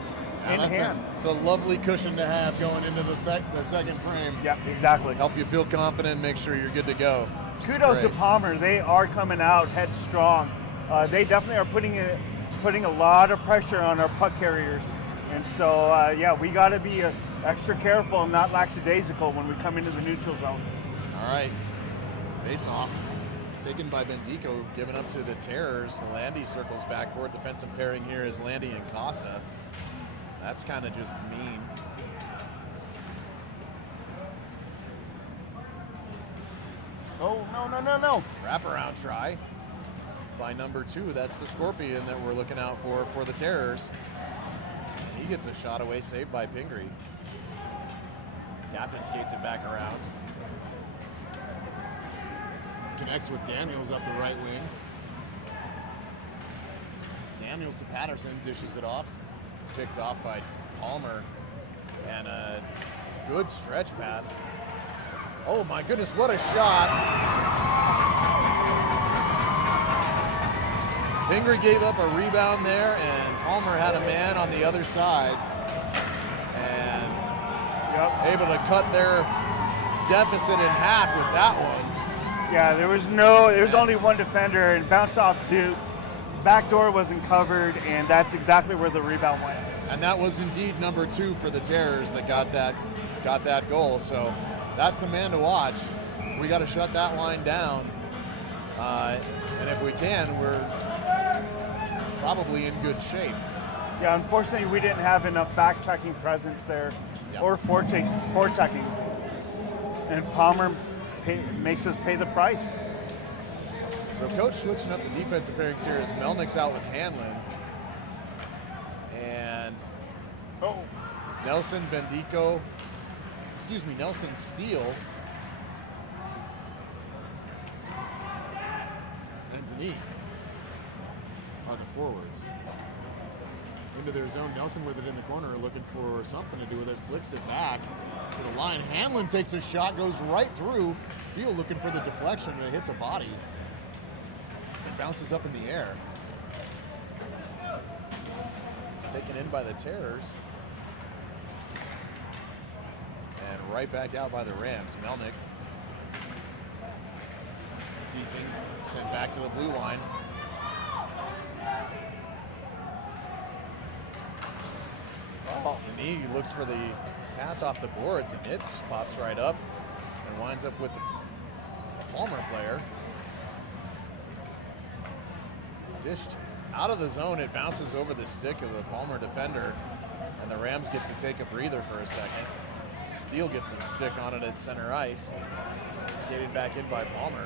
in hand. It's a lovely cushion to have going into the second frame. Yeah, exactly. Help you feel confident, make sure you're good to go. Kudos to Palmer. They are coming out headstrong. They definitely are putting a lot of pressure on our puck carriers. And so, we got to be extra careful and not lackadaisical when we come into the neutral zone. All right. Face off. Taken by Bendico, given up to the Terrors. Landy circles back for it. Defensive pairing here is Landy and Costa. That's kind of just mean. Oh, no. Wraparound try by number 2. That's the Scorpion that we're looking out for the Terrors. He gets a shot away, saved by Pingree. Captain skates it back around. Connects with Daniels up the right wing. Daniels to Patterson, dishes it off. Picked off by Palmer. And a good stretch pass. Oh my goodness, what a shot. Pingree gave up a rebound there, and Palmer had a man on the other side. And able to cut their deficit in half with that one. Yeah, there was only one defender and bounced off Duke. Back door wasn't covered, and that's exactly where the rebound went. And that was indeed number 2 for the Terrors that got that goal. So that's the man to watch. We got to shut that line down. And if we can, we're probably in good shape. Yeah, unfortunately, we didn't have enough back-checking presence there. Yeah. or foretucking. And Palmer makes us pay the price. So coach switching up the defensive pairings here as Melnick's out with Hanlon. And Nelson Steele, and Denis are the forwards. Into their zone, Nelson with it in the corner, looking for something to do with it, flicks it back to the line. Hanlon takes a shot, goes right through. Steele looking for the deflection, and it hits a body. It bounces up in the air. Taken in by the Terrors. And right back out by the Rams. Melnick. Deacon sent back to the blue line. Denis looks for the pass off the boards, and it just pops right up and winds up with the Palmer player. Dished out of the zone, it bounces over the stick of the Palmer defender, and the Rams get to take a breather for a second. Steele gets some stick on it at center ice. Skated back in by Palmer.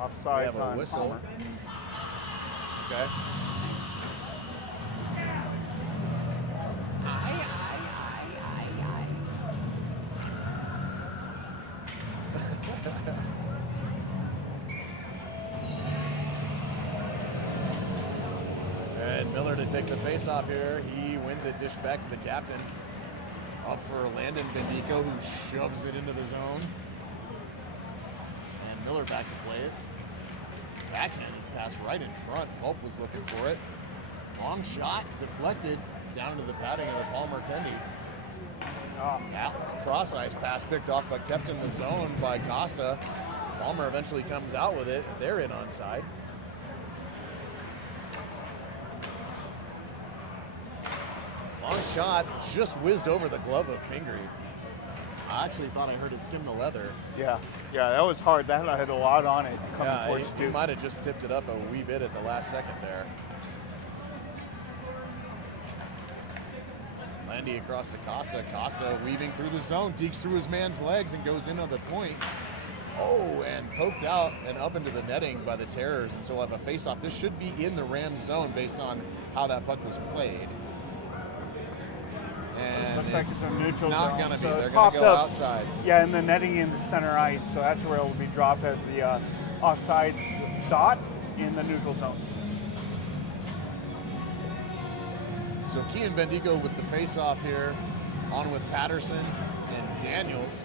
Offside. We have a whistle. Palmer. Okay. And Miller to take the face off here. He wins it, dished back to the captain. Up for Landon Bendico, who shoves it into the zone. And Miller back to play it. Backhanded pass right in front. Culp was looking for it. Long shot, deflected down into the padding of the Palmer tendy. Cross ice pass picked off but kept in the zone by Costa. Palmer eventually comes out with it. They're in onside. Long shot just whizzed over the glove of Pingree. I actually thought I heard it skim the leather. Yeah, that was hard. That had a lot on it coming towards he might have just tipped it up a wee bit at the last second there. Landy across to Costa. Costa weaving through the zone, dekes through his man's legs and goes in on the point. Oh, and poked out and up into the netting by the Terrors, and so we'll have a face-off. This should be in the Rams zone based on how that puck was played. And looks like it's a neutral not zone. going to be. So They're it going to go popped up. outside. Yeah, and the netting in the center ice, so that's where it will be dropped at the offside dot in the neutral zone. So Kean Bendico with the face-off here, on with Patterson and Daniels.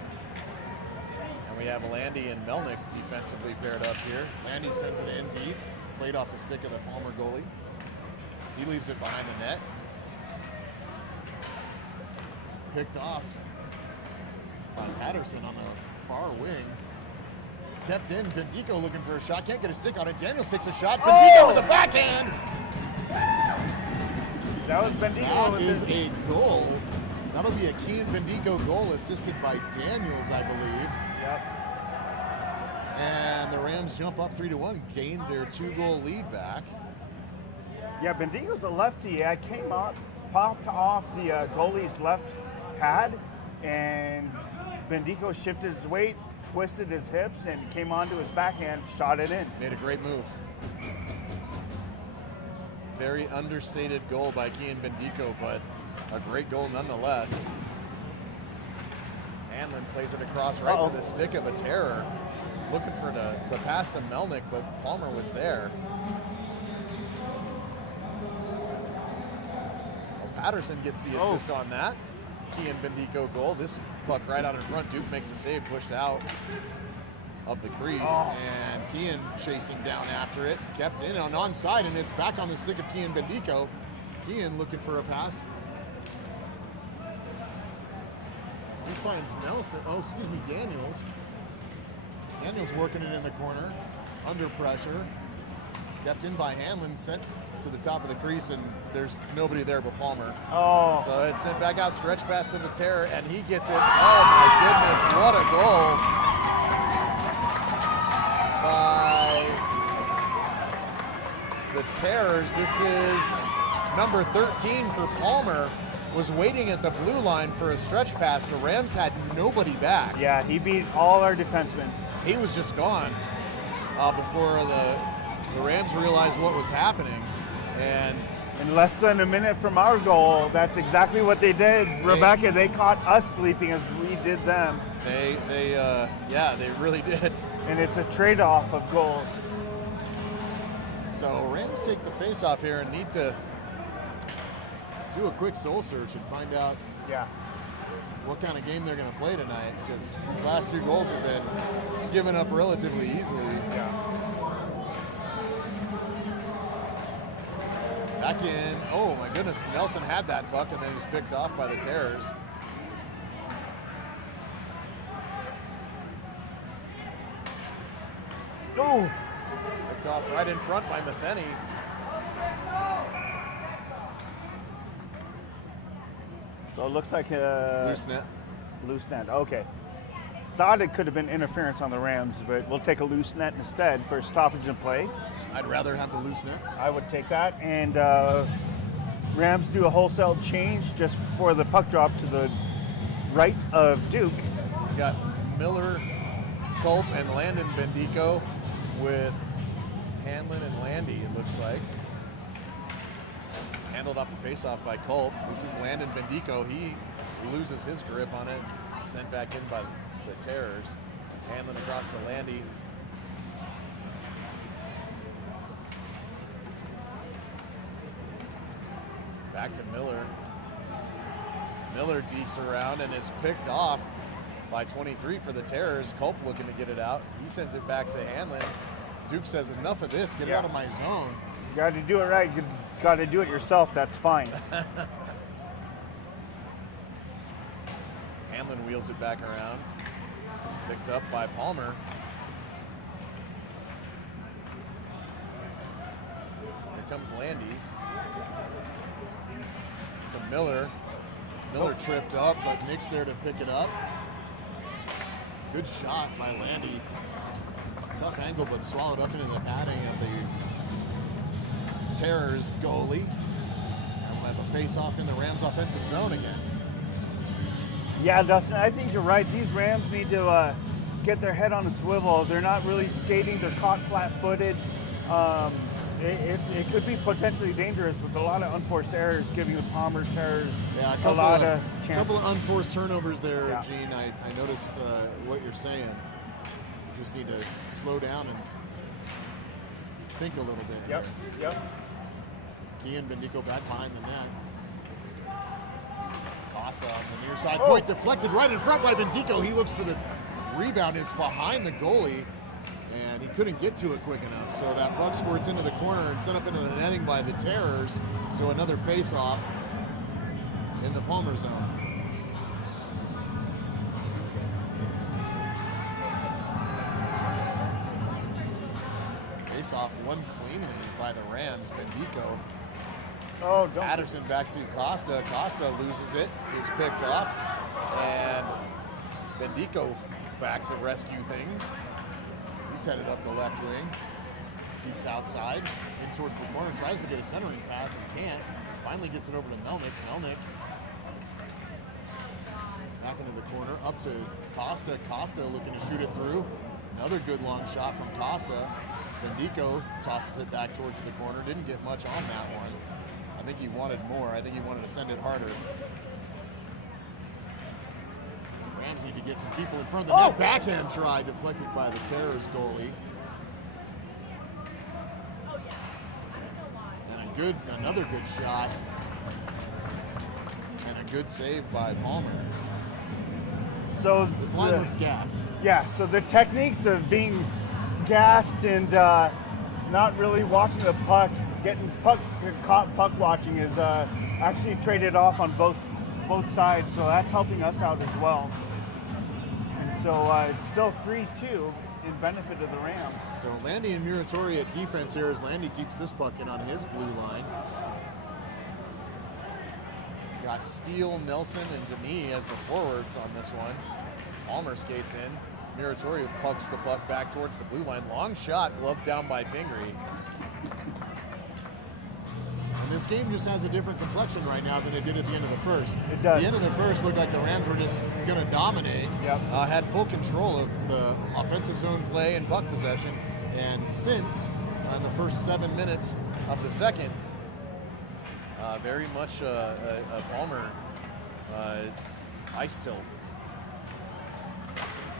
And we have Landy and Melnick defensively paired up here. Landy sends it in deep, played off the stick of the Palmer goalie. He leaves it behind the net. Picked off by Patterson on the far wing. Kept in, Bendico looking for a shot, can't get a stick on it. Daniels takes a shot, Bendico with the backhand! That was Bendico. That is a goal. That'll be a Kean Bendico goal assisted by Daniels, I believe. Yep. And the Rams jump up 3-1, gained their 2-goal lead back. Yeah, Bendico's a lefty. I came up, popped off the goalie's left pad, and Bendico shifted his weight, twisted his hips, and came onto his backhand, shot it in. Made a great move. Very understated goal by Kean Bendico, but a great goal nonetheless. Hanlon plays it across right to the stick of a Terror. Looking for the pass to Melnick, but Palmer was there. Well, Patterson gets the assist on that. Kean Bendico goal. This puck right out in front. Duke makes a save, pushed out of the crease, and Kean chasing down after it. Kept in on onside, and it's back on the stick of Kean Bendico. Kean looking for a pass. He finds Daniels. Daniels working it in the corner, under pressure. Kept in by Hanlon, sent to the top of the crease, and there's nobody there but Palmer. So it's sent back out, stretch pass to the Terror, and he gets it. Oh my goodness, what a goal by the Terrors. This is number 13 for Palmer. was waiting at the blue line for a stretch pass. The Rams had nobody back. Yeah, he beat all our defensemen. He was just gone before the Rams realized what was happening. And in less than a minute from our goal, that's exactly what they did. Rebecca, they caught us sleeping as we did them. They really did. And it's a trade-off of goals. So Rams take the face-off here and need to do a quick soul search and find out what kind of game they're going to play tonight, because these last 2 goals have been given up relatively easily. Back in. Oh my goodness, Nelson had that puck and then he was picked off by the Terrors. Oh! Picked off right in front by Matheny. So it looks like a Loose net. Loose net, okay. Thought it could have been interference on the Rams, but we'll take a loose net instead for stoppage and play. I'd rather have the loose net. I would take that. And Rams do a wholesale change just before the puck drop to the right of Duke. We got Miller, Culp, and Landon Bendico with Hanlon and Landy, it looks like. Handled off the faceoff by Culp. This is Landon Bendico. He loses his grip on it. Sent back in by the Terrors. Hanlon across to Landy. Back to Miller. Miller dekes around and is picked off by 23 for the Terrors. Culp looking to get it out. He sends it back to Hanlon. Duke says, enough of this. Get it out of my zone. You got to do it right. You got to do it yourself. That's fine. Hanlon wheels it back around. Picked up by Palmer. Here comes Landy. To Miller. Miller tripped up, but Nick's there to pick it up. Good shot by Landy. Tough angle, but swallowed up into the padding of the Terrors goalie. And we'll have a face-off in the Rams' offensive zone again. Yeah, Dustin, I think you're right. These Rams need to get their head on a swivel. They're not really skating. They're caught flat-footed. It could be potentially dangerous with a lot of unforced errors, giving the Palmer Terrors a lot of chances. A couple of unforced turnovers there, Yeah. Gene. I noticed what you're saying. You just need to slow down and think a little bit. Yep. Kean Bendico back behind the net. Costa on the near side. Point deflected right in front by Bendico. He looks for the rebound. It's behind the goalie, and he couldn't get to it quick enough. So that puck squirts into the corner and sent up into the netting by the Terrors. So another face-off in the Palmer zone. Face-off won cleanly by the Rams. Bendico. Patterson back to Costa. Costa loses it. He's picked off. And Bendico back to rescue things. He's headed up the left wing. Keeps outside. In towards the corner. Tries to get a centering pass and can't. Finally gets it over to Melnick. Melnick back into the corner. Up to Costa. Costa looking to shoot it through. Another good long shot from Costa. Bendico tosses it back towards the corner. Didn't get much on that one. I think he wanted more. I think he wanted to send it harder. Rams need to get some people in front of the net. Backhand try deflected by the Terrors goalie. And another good shot. And a good save by Palmer. So this line looks gassed. Yeah, so the techniques of being gassed and not really watching the puck, getting caught puck watching is actually traded off on both sides, so that's helping us out as well. And so it's still 3-2 in benefit of the Rams. So Landy and Muratori at defense here as Landy keeps this puck in on his blue line. Got Steele, Nelson, and Denis as the forwards on this one. Palmer skates in. Muratori pucks the puck back towards the blue line. Long shot, gloved down by Pingree. And this game just has a different complexion right now than it did at the end of the first. It does. The end of the first looked like the Rams were just going to dominate. Yep. Had full control of the offensive zone play and puck possession. And since in the first 7 minutes of the second, very much a Palmer ice tilt.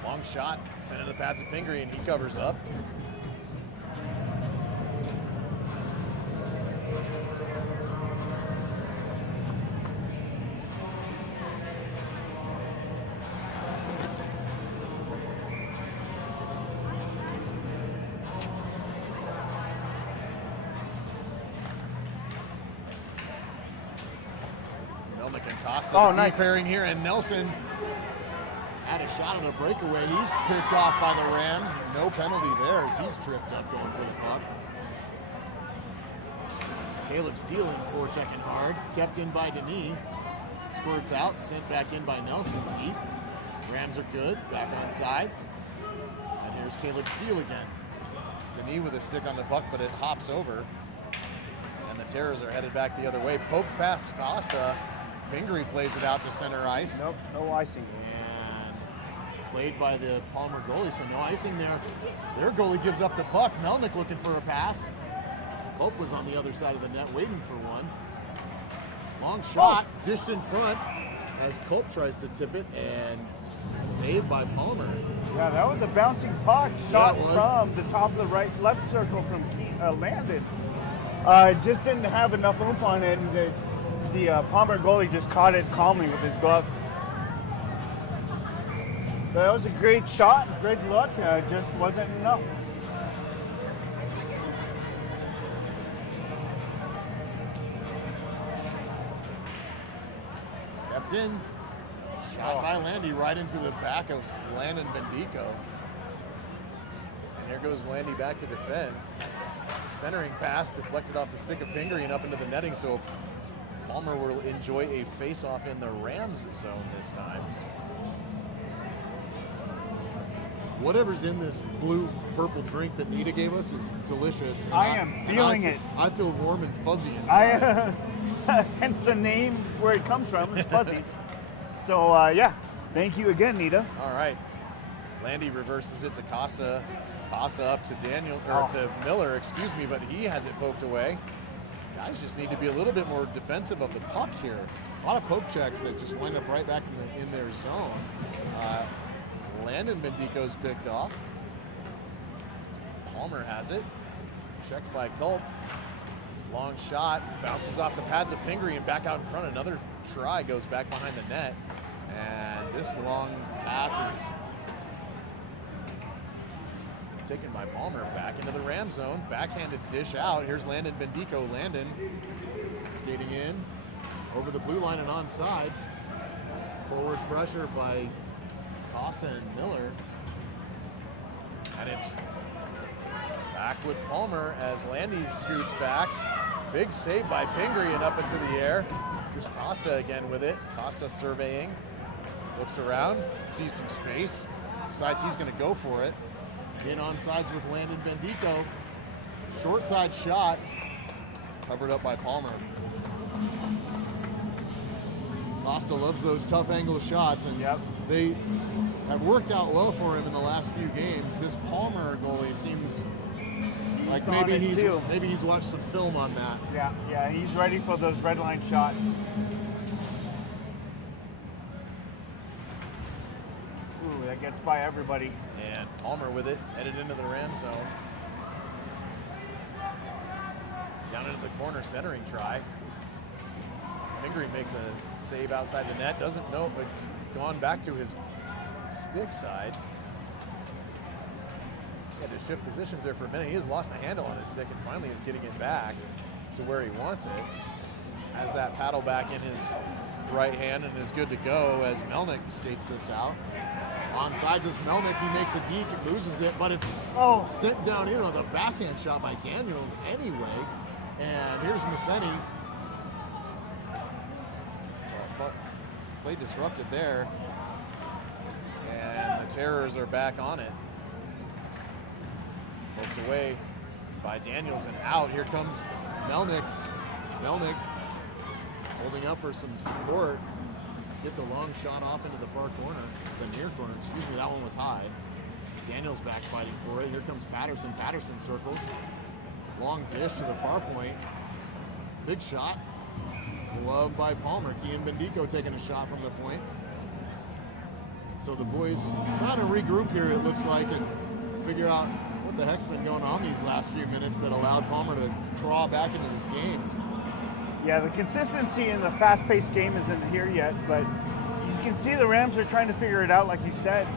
Long shot, sent into the pads of Pingree, and he covers up. Melnick and Costa, nice pairing here, and Nelson had a shot at a breakaway. He's picked off by the Rams. No penalty there as he's tripped up going for the puck. Caleb Steele forechecking hard, kept in by Denis. Squirts out, sent back in by Nelson deep. Rams are good, back on sides. And here's Caleb Steele again. Denis with a stick on the puck, but it hops over. And the Terrors are headed back the other way. Poked past Costa. Pingree plays it out to center ice. Nope, no icing. And played by the Palmer goalie, so no icing there. Their goalie gives up the puck. Melnick looking for a pass. Culp was on the other side of the net waiting for one. Long shot, dished in front as Culp tries to tip it, and saved by Palmer. Yeah, that was a bouncing puck shot it was. from the top of the left circle from Landon. Just didn't have enough oomph on it, and the Palmer goalie just caught it calmly with his glove. That was a great shot, great look, just wasn't enough. Kept in. Shot by Landy right into the back of Landon Bendico. And here goes Landy back to defend. Centering pass deflected off the stick of Pingree and up into the netting, so Palmer will enjoy a face-off in the Rams zone this time. Whatever's in this blue-purple drink that Nita gave us is delicious. And I am feeling it. I feel warm and fuzzy inside. Hence the name where it comes from, is Fuzzies. So, yeah, thank you again, Nita. All right. Landy reverses it to Costa. Costa up to to Miller, excuse me, but he has it poked away. Guys just need to be a little bit more defensive of the puck here. A lot of poke checks that just wind up right back in their zone. Landon Bendico's picked off. Palmer has it. Checked by Culp. Long shot, bounces off the pads of Pingree and back out in front. Another try goes back behind the net. And this long pass is taken by Palmer back into the Ram zone. Backhanded dish out. Here's Landon Bendico. Landon skating in over the blue line and onside. Forward pressure by Costa and Miller. And it's back with Palmer as Landy scoots back. Big save by Pingree and up into the air. Here's Costa again with it. Costa surveying. Looks around, sees some space, decides he's going to go for it. In on sides with Landon Bendico. Short side shot, covered up by Palmer. Costa loves those tough angle shots, and they have worked out well for him in the last few games. This Palmer goalie seems like maybe he's watched some film on that. Yeah, he's ready for those red line shots. Ooh, that gets by everybody. And Palmer with it, headed into the Ram zone. Down into the corner, centering try. Pingree makes a save outside the net. Doesn't know, but it's gone back to his stick side. He had to shift positions there for a minute. He has lost the handle on his stick and finally is getting it back to where he wants it. Has that paddle back in his right hand and is good to go as Melnick skates this out. Onsides is Melnick. He makes a deke, it loses it, but it's sent down in on the backhand shot by Daniels anyway. And here's Matheny. Play disrupted there. And the Terrors are back on it. Poked away by Daniels and out. Here comes Melnick. Melnick holding up for some support. Gets a long shot off into the far corner, the near corner, excuse me, that one was high. Daniels back fighting for it. Here comes Patterson. Patterson circles. Long dish to the far point. Big shot. Glove by Palmer. Kian Bendico taking a shot from the point. So the boys trying to regroup here, it looks like, and figure out what the heck's been going on these last few minutes that allowed Palmer to crawl back into this game. Yeah, the consistency in the fast-paced game isn't here yet, but you can see the Rams are trying to figure it out, like you said.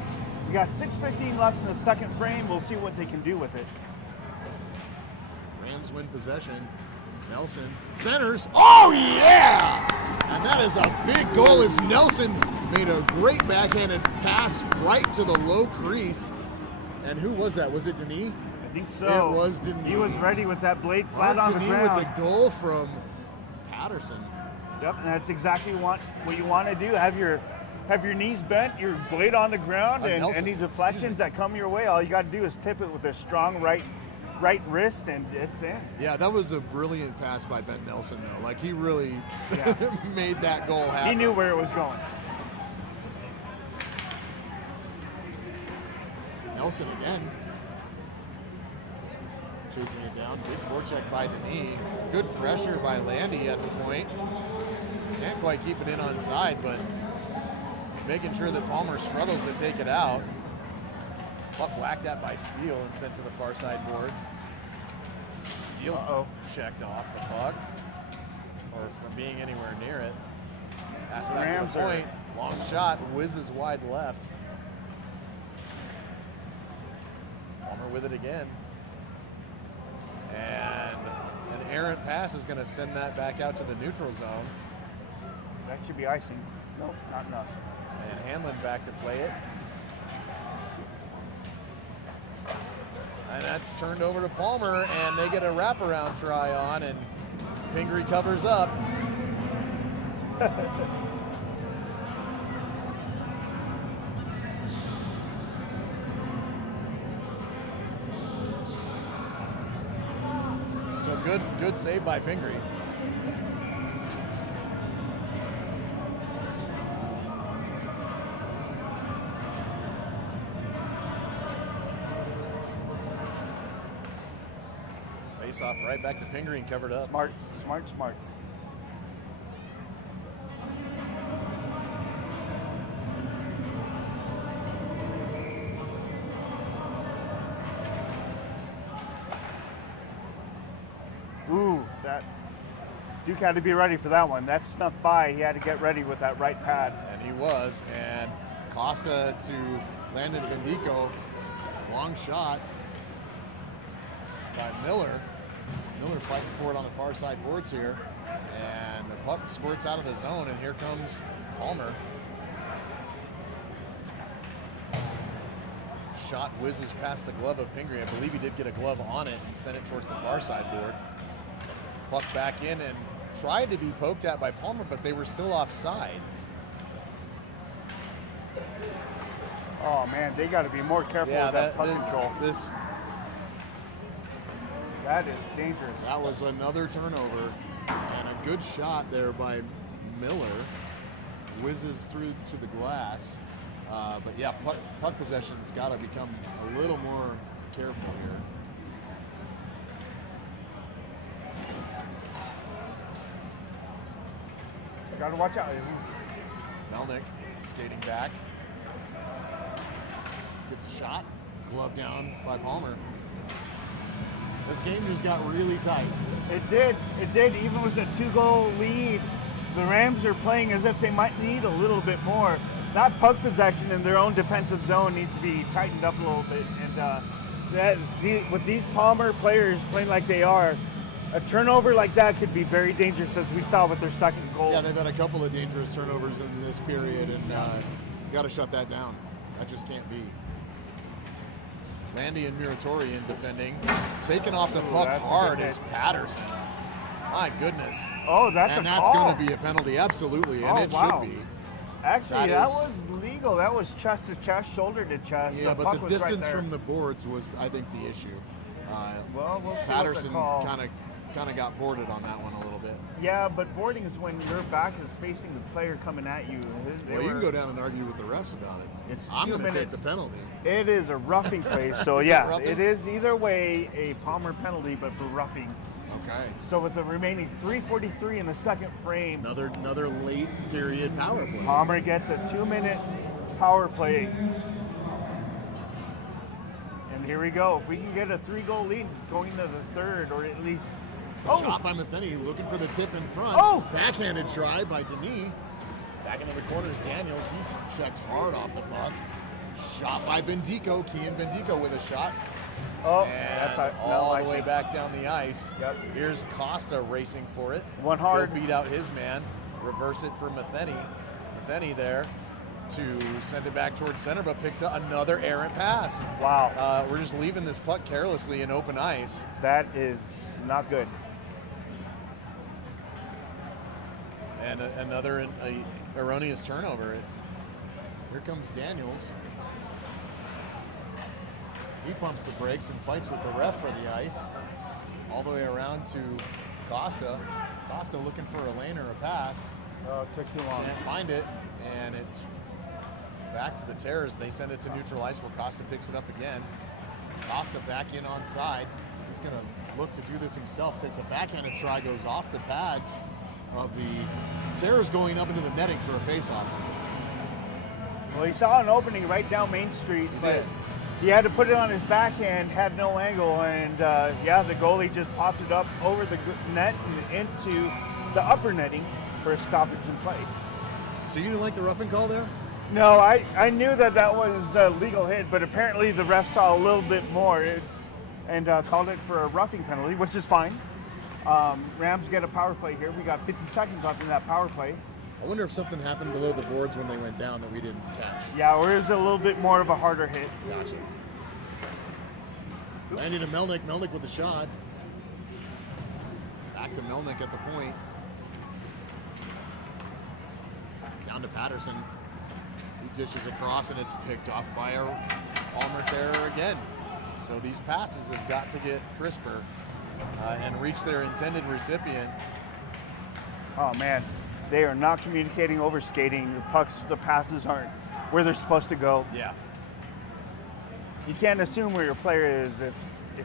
We got 6:15 left in the second frame. We'll see what they can do with it. Rams win possession. Nelson centers. Oh, yeah! And that is a big goal as Nelson made a great backhanded pass right to the low crease. And who was that? Was it Denis? I think so. It was Denis. He was ready with that blade flat on the Denis ground. with the goal from Patterson. Yep, and that's exactly what you want to do. Have your knees bent, your blade on the ground, and Nelson, any deflections that come your way, all you got to do is tip it with a strong right wrist, and it's in. Yeah, that was a brilliant pass by Ben Nelson, though. Like, he really made that goal happen. He knew where it was going. Nelson again. Chasing it down. Big forecheck by Denis. Good pressure by Landy at the point. Can't quite keep it in on side, but making sure that Palmer struggles to take it out. Puck whacked at by Steele and sent to the far side boards. Steele checked off the puck, or from being anywhere near it. Pass back to the point. Long shot, whizzes wide left. Palmer with it again. And an errant pass is going to send that back out to the neutral zone. That should be icing. Nope, not enough. And Hanlon back to play it. And that's turned over to Palmer, and they get a wraparound try on, and Pingree covers up. So good save by Pingree. Face off right back to Pingree and covered up. Smart. Ooh, that Duke had to be ready for that one. That snuck by. He had to get ready with that right pad. And he was. And Costa to Landon Bendico. Long shot by Miller. Miller fighting for it on the far side boards here. And the puck squirts out of the zone, and here comes Palmer. Shot whizzes past the glove of Pingree. I believe he did get a glove on it and sent it towards the far side board. Puck back in and tried to be poked at by Palmer, but they were still offside. Oh man, they got to be more careful with that puck control. That is dangerous. That was another turnover, and a good shot there by Miller. Whizzes through to the glass. But yeah, puck possession's got to become a little more careful here. Got to watch out. Melnick skating back. Gets a shot. Glove down by Palmer. This game just got really tight. It did. Even with a 2-goal lead, the Rams are playing as if they might need a little bit more. That puck possession in their own defensive zone needs to be tightened up a little bit. And with these Palmer players playing like they are, a turnover like that could be very dangerous, as we saw with their second goal. Yeah, they've had a couple of dangerous turnovers in this period, and you got to shut that down. That just can't be. Landy and Muratorian defending. Taking off the puck hard is Patterson. My goodness. Oh, that's and a that's call. going to be a penalty, absolutely, and it should be. Actually, that was legal. That was chest to chest, shoulder to chest. Yeah, the but the distance from the boards was, I think, the issue. Well, we'll see Patterson what the call. kind of kind of got boarded on that one a little bit. Yeah, but boarding is when your back is facing the player coming at you. Well, you can go down and argue with the refs about it. I'm 2 going to take minutes. the penalty. It is a roughing play, so Is it yeah, roughing? it is either way a Palmer penalty, but for roughing. Okay. So with the remaining 3:43 in the second frame, Another late period power play. Palmer gets a 2-minute power play. And here we go. If we can get a 3-goal lead going to the third, or at least Shot by Matheny, looking for the tip in front. Oh! Backhanded try by Denis. Back into the corners, Daniels. He's checked hard off the puck. Shot by Bendico. Kian Bendico with a shot. Oh, And that's a, all no, the way back down the ice. Yep. Here's Costa racing for it. One hard. He'll beat out his man. Reverse it for Matheny. Matheny there to send it back towards center, but picked up another errant pass. Wow. We're just leaving this puck carelessly in open ice. That is not good. And another erroneous turnover. Here comes Daniels. He pumps the brakes and fights with the ref for the ice. All the way around to Costa. Costa looking for a lane or a pass. Oh, it took too long. Can't find it. And it's back to the Terrors. They send it to neutral ice where Costa picks it up again. Costa back in on side. He's going to look to do this himself. Takes a backhanded try, goes off the pads of the Terrors, going up into the netting for a faceoff. Well, he saw an opening right down Main Street, He but did. he had to put it on his backhand, had no angle, and yeah, the goalie just popped it up over the net and into the upper netting for a stoppage in play. So you didn't like the roughing call there? No, I knew that was a legal hit, but apparently the ref saw a little bit more and called it for a roughing penalty, which is fine. Rams get a power play here. We got 50 seconds left in that power play. I wonder if something happened below the boards when they went down that we didn't catch. Yeah, or is it a little bit more of a harder hit? Gotcha. Landing to Melnick. Melnick with the shot. Back to Melnick at the point. Down to Patterson. He dishes across and it's picked off by a Palmer Terror again. So these passes have got to get crisper and reach their intended recipient. Oh man, they are not communicating over skating. The passes aren't where they're supposed to go. Yeah. You can't assume where your player is if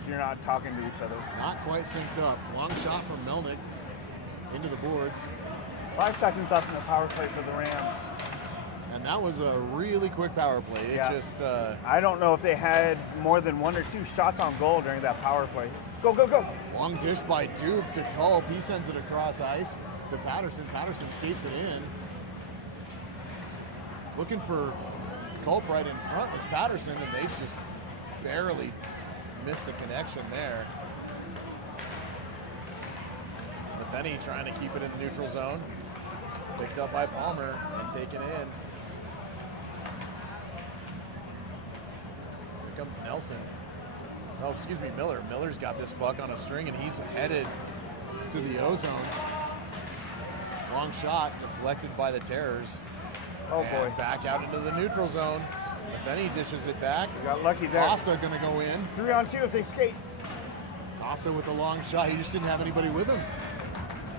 you're not talking to each other. Not quite synced up. Long shot from Melnick into the boards. 5 seconds left in the power play for the Rams. And that was a really quick power play. It Yeah. just, I don't know if they had more than 1 or 2 shots on goal during that power play. Go, go, go. long dish by Duke to Culp. He sends it across ice to Patterson. Patterson skates it in. Looking for Culp right in front was Patterson, and they just barely missed the connection there. Matheny trying to keep it in the neutral zone. Picked up by Palmer and taken in. Here comes Nelson. Oh, excuse me, Miller. Miller's got this puck on a string, and he's headed to the O-zone. Long shot, deflected by the Terrors. Oh And boy. back out into the neutral zone. Matheny dishes it back. Got lucky there. Costa going to go in. 3-on-2 if they skate. Costa with a long shot. He just didn't have anybody with him.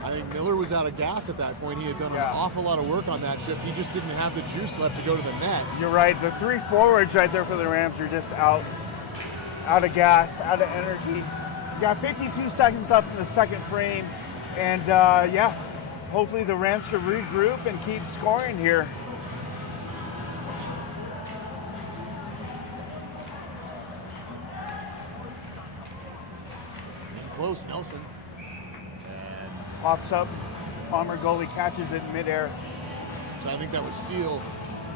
I think Miller was out of gas at that point. He had done Yeah. an awful lot of work on that shift. He just didn't have the juice left to go to the net. You're right. The 3 forwards right there for the Rams are just out of gas, out of energy. You got 52 seconds left in the second frame, and yeah, hopefully the Rams can regroup and keep scoring here. In close, Nelson. And Pops up. Palmer goalie catches it in midair. so I think that was steal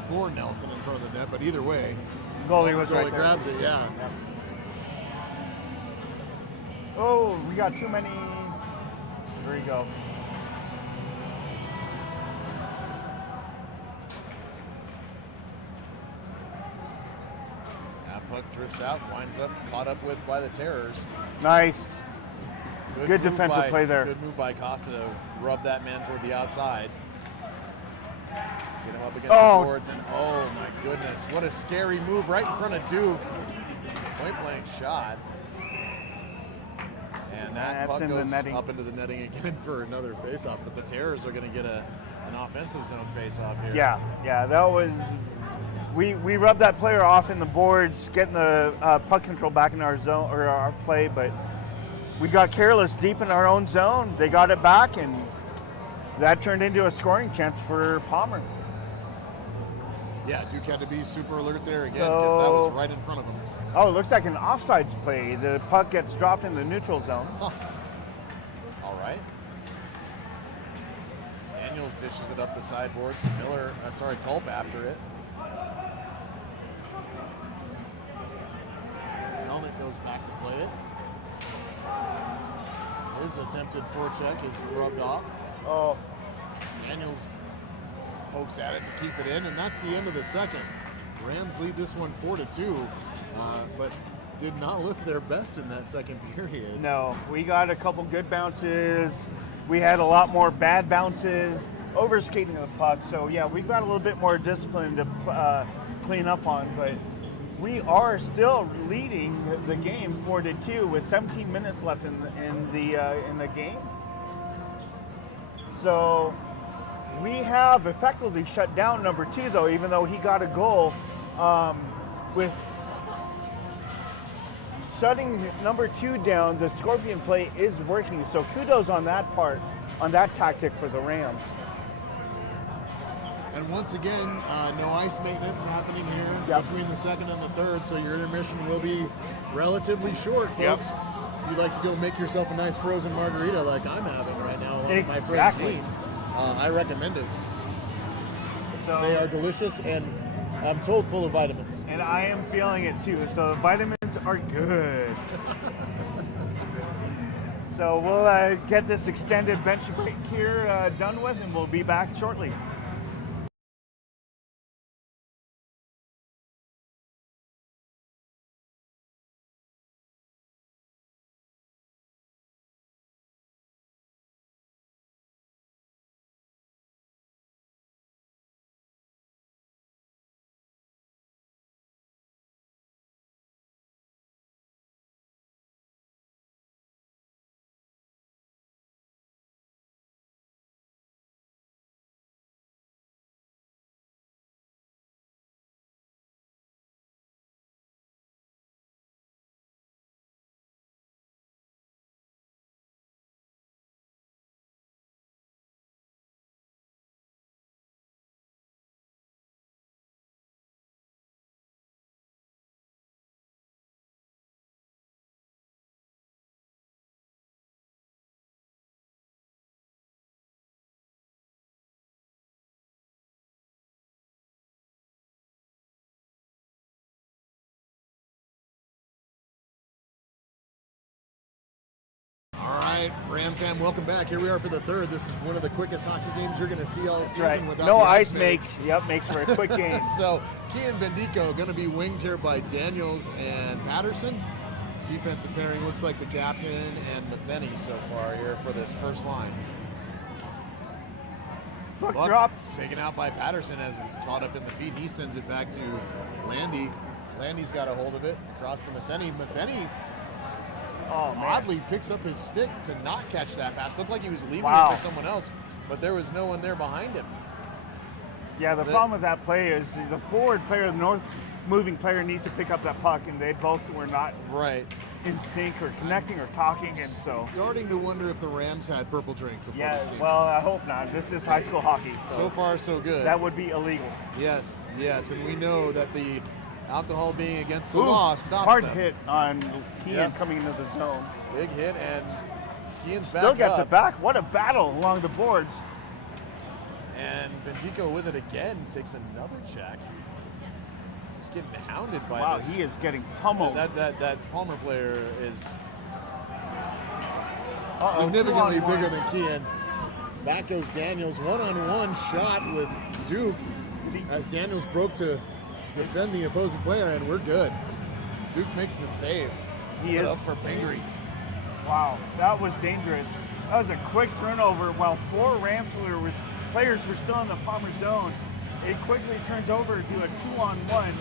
for Nelson in front of the net, but either way, Goalie was right there. grabs it, yeah. Yep. Oh, we got too many. There you go. That puck drifts out, winds up caught up with by the Terrors. Nice. Good move defensive play there. Good move by Costa to rub that man toward the outside. Get him up against Oh. the boards, and oh my goodness, what a scary move right in front of Duke. Point blank shot. And that That's puck in the goes netting. up into the netting again for another faceoff. But the Terrors are going to get an offensive zone faceoff here. Yeah, that was. We rubbed that player off in the boards, getting the puck control back in our zone or our play, but we got careless deep in our own zone. They got it back, and that turned into a scoring chance for Palmer. Yeah, Duke had to be super alert there again because that was right in front of him. Oh, it looks like an offsides play. The puck gets dropped in the neutral zone. Huh. All right. Daniels dishes it up the sideboards. Culp after it. Helmet goes back to play it. His attempted forecheck is rubbed off. Oh, Daniels pokes at it to keep it in, and that's the end of the second. Rams lead this one 4-2, but did not look their best in that second period. no, we got a couple good bounces. We had a lot more bad bounces, overskating the puck. So yeah, we've got a little bit more discipline to clean up on, but we are still leading the game 4-2 with 17 minutes left in the game. So we have effectively shut down number 2, though, even though he got a goal. With shutting number 2 down, the Scorpion play is working. So kudos on that part, on that tactic for the Rams. And once again, no ice maintenance happening here between the second and the third, so your intermission will be relatively short, folks. If you'd like to go make yourself a nice frozen margarita like I'm having right now along with my friend Gene, I recommend it. So They are delicious and I'm told full of vitamins. And I am feeling it too. So the vitamins are good. So we'll get this extended bench break here done with, and we'll be back shortly. All right, Ram fam, welcome back. Here we are for the third. This is one of the quickest hockey games you're going to see all season Right. without No the ice makes for a quick game. So, Kian Bendico going to be winged here by Daniels and Patterson. Defensive pairing looks like the captain and Matheny so far here for this first line. Puck Buck drops. taken out by Patterson as it's caught up in the feet. He sends it back to Landy. Landy's got a hold of it across to Matheny. Matheny oddly picks up his stick to not catch that pass. Looked like he was leaving it for someone else, but there was no one there behind him. Yeah, the problem with that play is the forward player, the north moving player, needs to pick up that puck, and they both were not in sync or connecting or talking, and so. Starting to wonder if the Rams had purple drink before this game. Well, I hope not. This is high school hockey. So far, so good. That would be illegal. Yes, and we know that the alcohol being against the law stops hard them. hit on Kean coming into the zone. Big hit, and Kean's Still back gets up. it back. What a battle along the boards. And Bendico with it again, takes another check. He's getting hounded by this. He is getting pummeled. That Palmer player is significantly bigger than Kean. Back goes Daniels, one-on-one shot with Duke as Daniels broke to defend the opposing player, and we're good. Duke makes the save. He is up for Pingree. Wow, that was dangerous. That was a quick turnover while 4 Rams players were still in the Palmer zone. It quickly turns over to a 2-on-1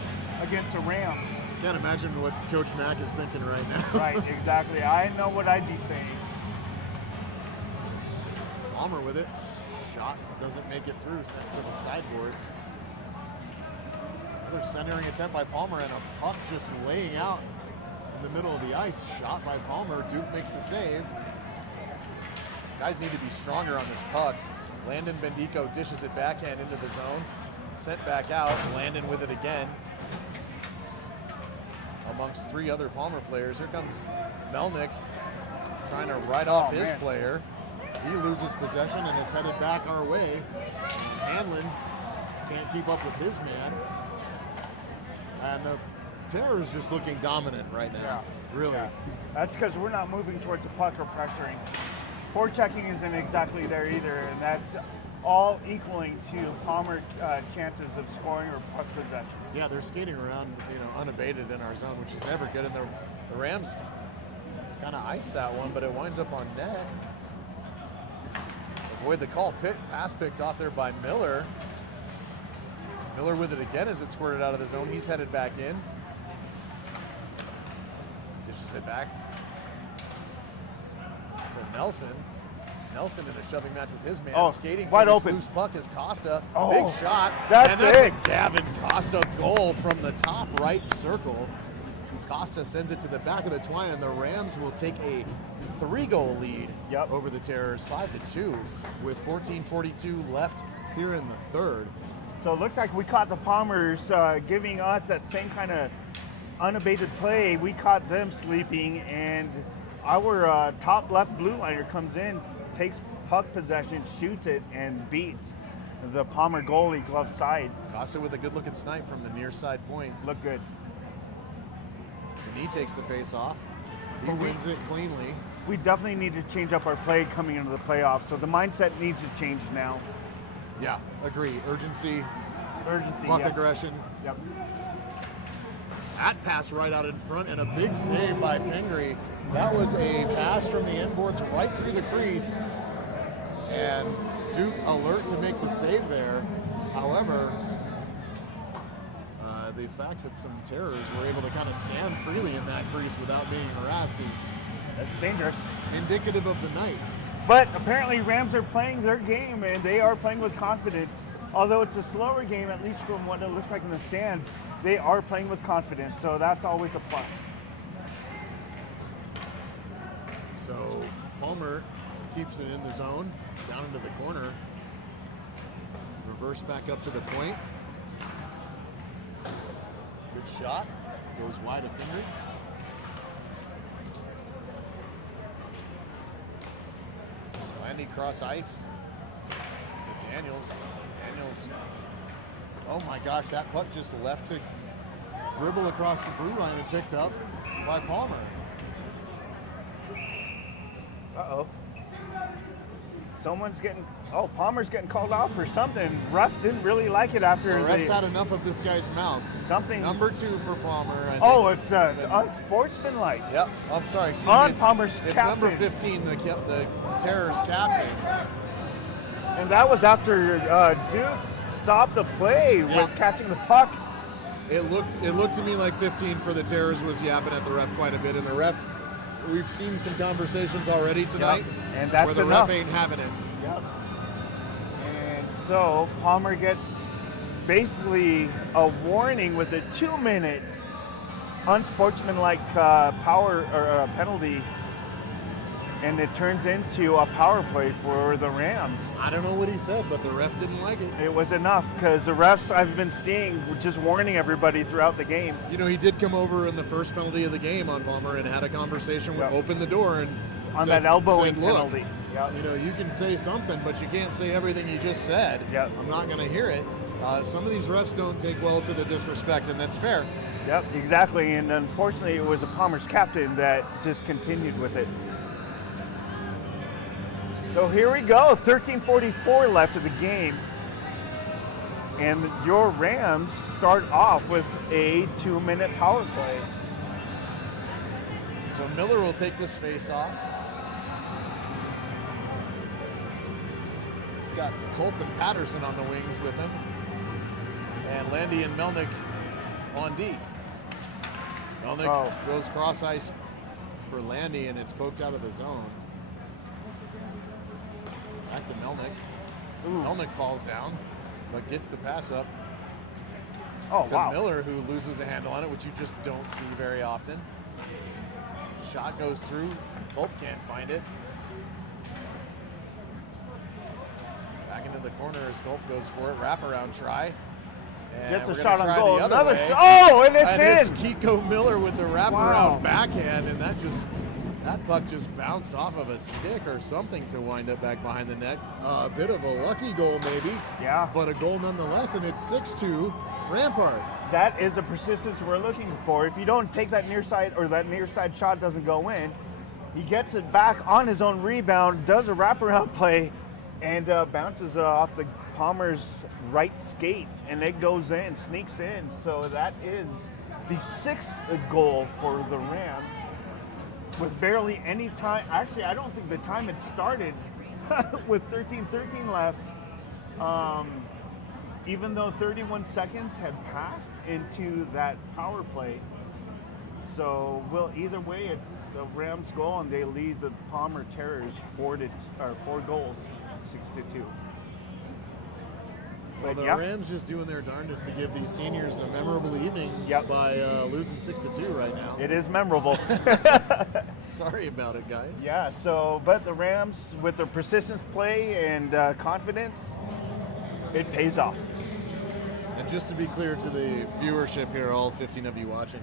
against the Rams. Can't imagine what Coach Mack is thinking right now. Right, exactly. I know what I'd be saying. Palmer with it. Shot doesn't make it through, sent to the sideboards. Another centering attempt by Palmer, and a puck just laying out in the middle of the ice. Shot by Palmer. Duke makes the save. Guys need to be stronger on this puck. Landon Bendico dishes it backhand into the zone. Sent back out. Landon with it again. Amongst 3 other Palmer players. Here comes Melnick trying to ride off his player. He loses possession, and it's headed back our way. Hanlon can't keep up with his man. And the Terrors just looking dominant right now. Yeah. Really. Yeah. That's because we're not moving towards the puck or pressuring. Forechecking isn't exactly there either, and that's all equaling to Palmer chances of scoring or puck possession. Yeah, they're skating around, unabated in our zone, which is never good. And the Rams kind of iced that one, but it winds up on net. Avoid the call. Pass picked off there by Miller. Miller with it again as it squirted out of the zone. He's headed back in. Dishes it back to Nelson. Nelson in a shoving match with his man. Skating wide for this open. loose puck is Costa. Oh, big shot. that's and it. a Gavin Costa goal from the top right circle. Costa sends it to the back of the twine, and the Rams will take a 3-goal lead over the Terrors, 5-2, with 14:42 left here in the third. So it looks like we caught the Palmers giving us that same kind of unabated play. We caught them sleeping, and our top left blue liner comes in, takes puck possession, shoots it, and beats the Palmer goalie glove side. Costa with a good-looking snipe from the near side point. Look good. And he takes the face off. He wins it cleanly. We definitely need to change up our play coming into the playoffs, so the mindset needs to change now. Yeah, agree. Urgency, puck yes. aggression. Yep. That pass right out in front, and a big save by Pingree. That was a pass from the inboards right through the crease, and Duke alert to make the save there. However, the fact that some Terrors were able to kind of stand freely in that crease without being harassed is That's dangerous. indicative of the night. But apparently Rams are playing their game, and they are playing with confidence. Although it's a slower game, at least from what it looks like in the stands, they are playing with confidence, so that's always a plus. So Palmer keeps it in the zone, down into the corner. Reverse back up to the point. Good shot. Goes wide of Pingree. Landy cross ice to Daniels. Daniels. Oh my gosh, that puck just left to dribble across the blue line and picked up by Palmer. Uh-oh. Palmer's getting called off for something. Ref didn't really like it after The ref's had enough of this guy's mouth. Something. Number 2 for Palmer. It's unsportsmanlike. Yep, I'm sorry. Excuse On me. Palmer's It's captain. number 15, the Terror's captain. And that was after Duke stopped the play with catching the puck. It looked to me like 15 for the Terrors was yapping at the ref quite a bit, and the ref, we've seen some conversations already tonight, and that's where the enough. ref ain't having it. Yep. And so Palmer gets basically a warning with a 2-minute unsportsmanlike power or penalty, and it turns into a power play for the Rams. I don't know what he said, but the ref didn't like it. It was enough because the refs I've been seeing just warning everybody throughout the game. You know, he did come over in the first penalty of the game on Palmer and had a conversation, opened the door and on said, that elbowing "Look, penalty. Yep. you know, you can say something, but you can't say everything you just said. Yep. I'm not going to hear it." Some of these refs don't take well to the disrespect, and that's fair. Yep, exactly. And unfortunately, it was the Palmer's captain that just continued with it. So here we go, 13:44 left of the game. And your Rams start off with a 2-minute power play. So Miller will take this face off. He's got Culp and Patterson on the wings with him. And Landy and Melnick on D. Melnick goes cross ice for Landy, and it's poked out of the zone. Back to Melnick. Melnick falls down, but gets the pass up to Miller, who loses a handle on it, which you just don't see very often. Shot goes through. Culp can't find it. Back into the corner as Culp goes for it. Wraparound try. And gets a shot on goal. Another shot. Oh, and it's in. It's Kiko Miller with the wraparound backhand, and that puck just bounced off of a stick or something to wind up back behind the net. A bit of a lucky goal, maybe. Yeah. But a goal nonetheless, and it's 6-2 Rampart. That is the persistence we're looking for. If you don't take that near side, or that near side shot doesn't go in, he gets it back on his own rebound, does a wraparound play, and bounces off the Palmer's right skate, and it goes in, sneaks in. So that is the 6th goal for the Rams with barely any time. Actually, I don't think the time had started with 13:13 left. Even though 31 seconds had passed into that power play. So, either way, it's a Rams goal, and they lead the Palmer Terrors 4 goals, 6-2. Well, the Rams just doing their darndest to give these seniors a memorable evening by losing 6-2 right now. It is memorable. Sorry about it, guys. Yeah, but the Rams, with their persistence play and confidence, it pays off. And just to be clear to the viewership here, all 15 of you watching,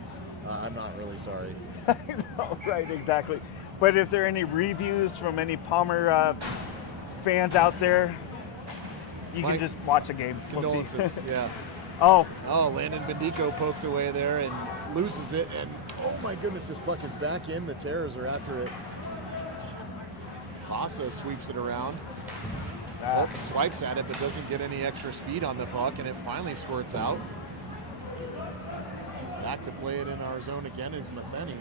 I'm not really sorry. I know, right, exactly. But if there are any reviews from any Palmer fans out there, you can just watch the game. Condolences, we'll see. yeah. Oh, Landon Bendico poked away there and loses it. And oh my goodness, this puck is back in. The Terrors are after it. Costa sweeps it around. Swipes at it, but doesn't get any extra speed on the puck, and it finally squirts out. Back to play it in our zone again is Matheny.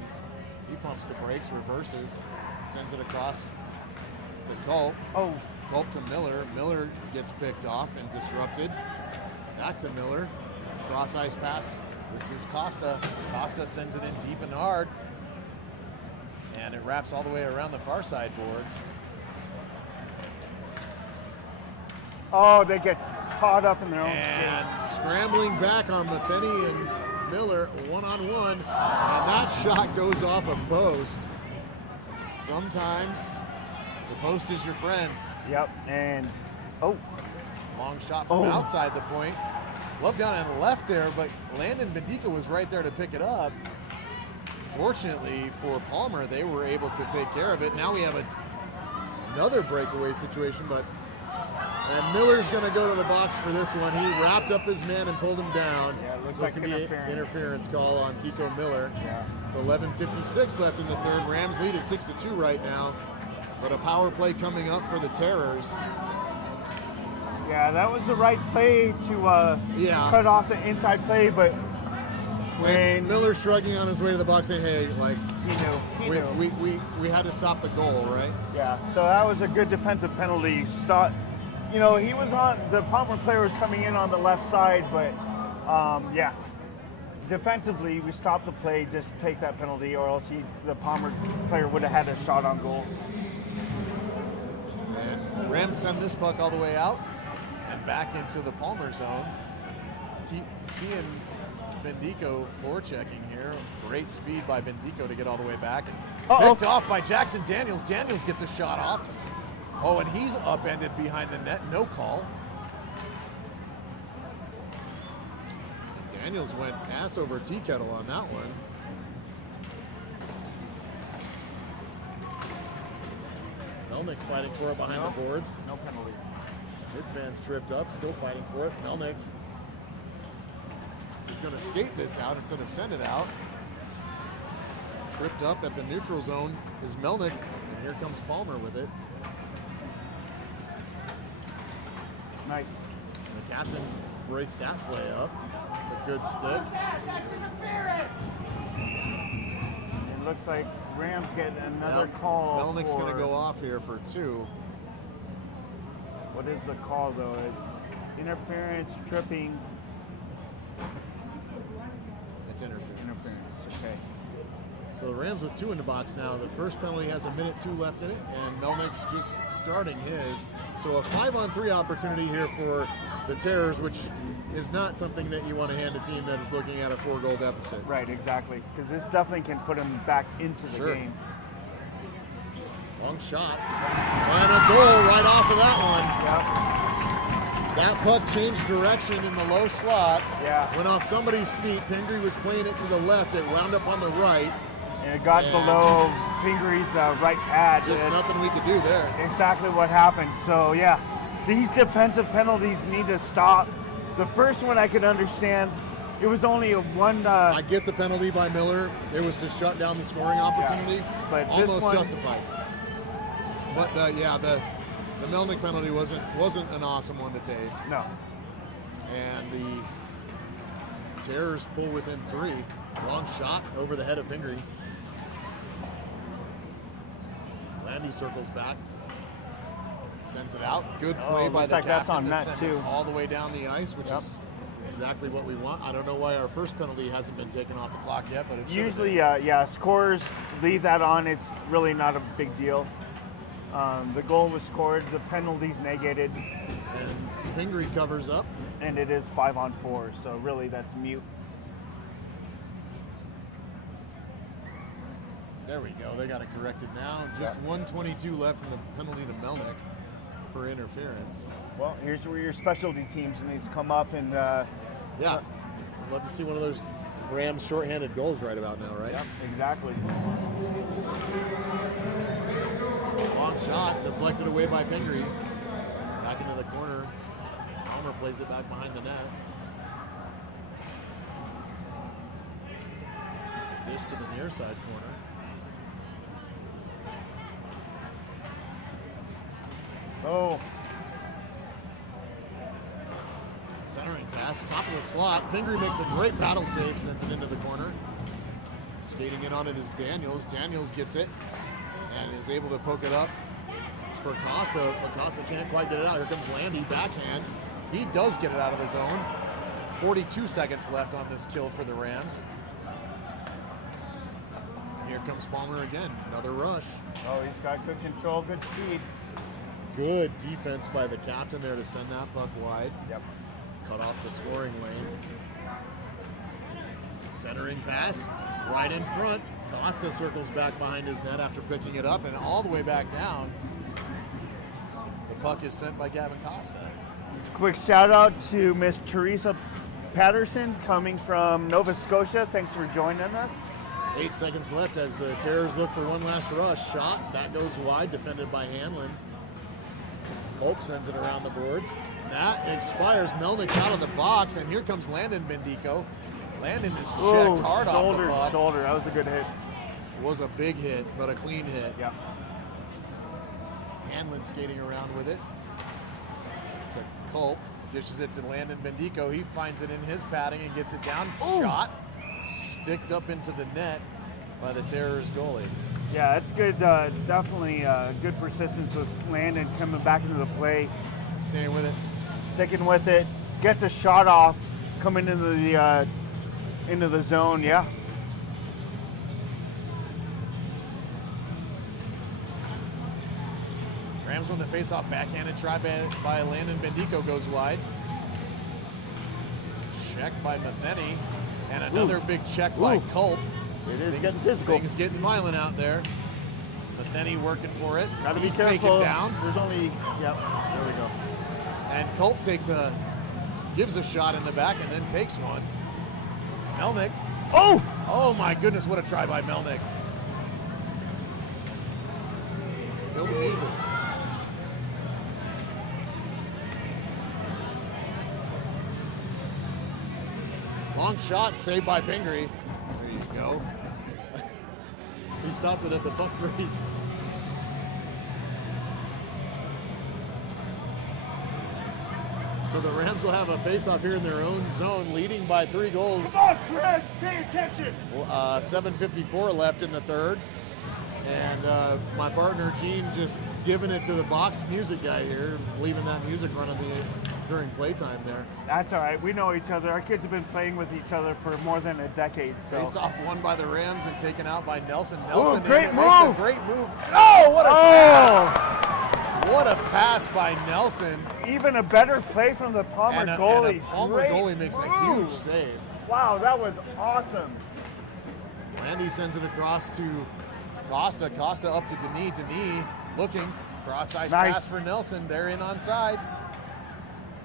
He pumps the brakes, reverses, sends it across to Culp. Culp to Miller. Miller gets picked off and disrupted. Back to Miller. Cross ice pass. This is Costa. Costa sends it in deep and hard. And it wraps all the way around the far side boards. Oh, they get caught up in their own and scrambling back are Matheny and Miller one-on-one, and that shot goes off a post. Sometimes the post is your friend. Yep, and long shot from outside the point. Love down and left there, but Landon Bendico was right there to pick it up. Fortunately for Palmer, they were able to take care of it. Now we have another breakaway situation, and Miller's going to go to the box for this one. He wrapped up his man and pulled him down. Yeah, it looks so like it's going to be an interference call on Kiko Miller. Yeah. 11:56 left in the third. Rams lead at 6-2 right now. But a power play coming up for the Terrors. Yeah, that was the right play to cut off the inside play, but when Miller's shrugging on his way to the box saying, hey, like, he knew. We had to stop the goal, right? Yeah, so that was a good defensive penalty. He was the Palmer player was coming in on the left side, but defensively we stopped the play, just take that penalty, or else the Palmer player would have had a shot on goal. And Rams send this puck all the way out and back into the Palmer zone. Kian Bendico forechecking here. Great speed by Bendico to get all the way back. And picked off by Jackson Daniels. Daniels gets a shot off. And he's upended behind the net. No call. Daniels went ass over tea kettle on that one. Melnick fighting for it behind the boards. No penalty. This man's tripped up, still fighting for it. Melnick is going to skate this out instead of send it out. Tripped up at the neutral zone is Melnick, and here comes Palmer with it. Nice. And the captain breaks that play up. A good stick. That's interference! It looks like Rams get another call. Melnick's going to go off here for 2. What is the call, though? It's interference, tripping. It's interference. Interference, okay. So the Rams with 2 in the box now. The first penalty has a minute 2 left in it, and Melnick's just starting his. So a 5-on-3 opportunity here for the Terrors, which is not something that you want to hand a team that is looking at a 4-goal deficit. Right, exactly. Because this definitely can put them back into the Sure. game. Long shot. And a goal right off of that one. Yep. That puck changed direction in the low slot. Yeah. Went off somebody's feet. Pingree was playing it to the left. It wound up on the right. And it got And below Pingree's right pad. Just It's nothing we could do there. exactly what happened. So, yeah, these defensive penalties need to stop. The first one I could understand. It was only a one. I get the penalty by Miller. It was to shut down the scoring opportunity. but this almost one- justified. But the Melnick penalty wasn't an awesome one to take. No. And the Terrors pull within 3. Long shot over the head of Pingree. Landy circles back. Sends it out. Good play by looks the like that's captain on to net, send too. us all the way down the ice, which Yep. is exactly what we want. I don't know why our first penalty hasn't been taken off the clock yet, but it should have Usually, been. scorers leave that on. It's really not a big deal. The goal was scored. The penalty's negated, And Pingree covers up. and it is 5-on-4. So really, that's mute. There we go. They got it corrected now. Just 1:22 left in the penalty to Melnick for interference. Well, here's where your specialty teams needs to come up and. Yeah. I'd love to see one of those Rams shorthanded goals right about now, right? Yep, exactly. Long shot, deflected away by Pingree. Back into the corner. Palmer plays it back behind the net. Dish to the near side corner. Oh, Centering pass, top of the slot. Pingree makes a great battle save, sends it into the corner. Skating in on it is Daniels. Daniels gets it and is able to poke it up for Costa, but Costa can't quite get it out. Here comes Landy, backhand. He does get it out of the zone. 42 seconds left on this kill for the Rams. Here comes Palmer again, another rush. oh, he's got good control, good speed. Good defense by the captain there to send that puck wide. Yep. Cut off the scoring lane. Centering pass, right in front. Costa circles back behind his net after picking it up and all the way back down. The puck is sent by Gavin Costa. Quick shout out to Miss Teresa Patterson coming from Nova Scotia. Thanks for joining us. 8 seconds left as the Terrors look for one last rush. Shot, that goes wide, defended by Hanlon. Hope sends it around the boards. That expires. Melnick out of the box, and here comes Landon Bendico. Landon is checked hard off the puck. Shoulder. That was a good hit. It was a big hit, but a clean hit. Yeah. Hanlon skating around with it. To Culp, dishes it to Landon Bendico. He finds it in his padding and gets it down. Shot, sticked up into the net by the Terrors goalie. Yeah, it's good. Definitely good persistence with Landon coming back into the play, Staying with it. sticking with it, gets a shot off, coming into the zone. Yeah. Rams win the faceoff, backhanded try by Landon Bendico goes wide. Check by Matheny, and another big check by Culp. It is getting physical. Things getting violent out there. Matheny working for it. Got to be He's careful. taken down. There's only. Yep. There we go. And Culp gives a shot in the back and then takes one. Melnick. Oh my goodness, what a try by Melnick. Kill the music. Long shot, saved by Pingree. There you go. He stopped it at the puck freeze. So the Rams will have a face-off here in their own zone, leading by 3 goals. Come on, Chris, pay attention. 7:54 left in the third. And my partner Gene just giving it to the box music guy here, leaving that music running during playtime there. That's all right. We know each other. Our kids have been playing with each other for more than a decade. So. Face off won by the Rams and taken out by Nelson. Nelson great makes a move. great move. Oh, what a pass! What a pass by Nelson. Even a better play from the Palmer goalie. And a Palmer Great goalie makes a move. huge save. Wow, that was awesome. Randy sends it across to Costa. Costa up to Denis. Denis looking. Cross-ice Nice. pass for Nelson. They're in onside.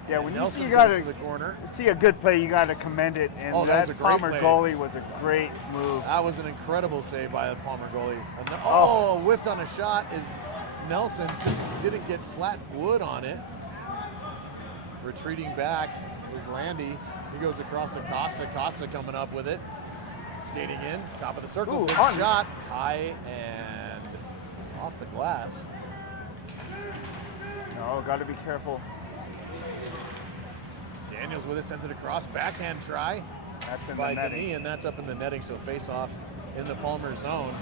Yeah, And when Nelson you goes gotta to the corner. see a good play, you gotta commend it. And Oh, that was a that great Palmer play. goalie was a great move. That was an incredible save by the Palmer goalie. Oh. Whiffed on a shot is Nelson. Just didn't get flat wood on it. Retreating back is Landy. He goes across to Costa. Costa coming up with it. Skating in, top of the circle. Ooh, Big on. shot. High and off the glass. No, gotta be careful. Daniels with it, sends it across. Backhand try That's in by the netting. Denis, and that's up in the netting, so face off in the Palmer zone.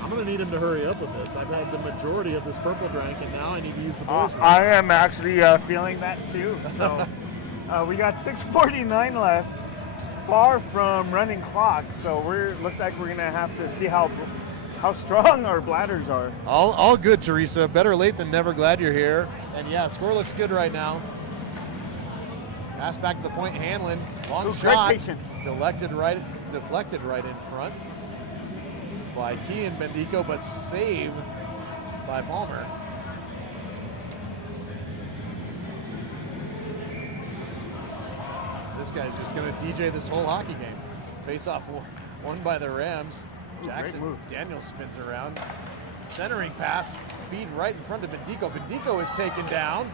I'm going to need him to hurry up with this. I've had the majority of this purple drink, and now I need to use the boys' room. I am actually feeling that too. So we got 6:49 left, far from running clock. So looks like we're gonna have to see how strong our bladders are. All good, Teresa. Better late than never. Glad you're here. And yeah, score looks good right now. Pass back to the point. Hanlon, long Ooh, shot. great patience. Deflected right in front by Key and Bendico, but saved by Palmer. This guy's just going to DJ this whole hockey game. Face off won by the Rams. Ooh, Jackson great move. Daniels spins around. Centering pass, feed right in front of Bendico. Bendico is taken down,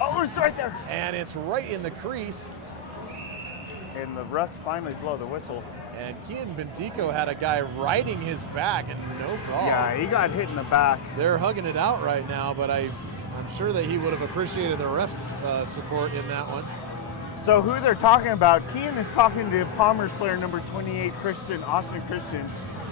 Oh, it's right there. and it's right in the crease. And the refs finally blow the whistle. And Kian Bendico had a guy riding his back and no call. Yeah, he got hit in the back. They're hugging it out right now, but I'm sure that he would have appreciated the refs' support in that one. So who they're talking about, Kean is talking to Palmer's player number 28, Austin Christian.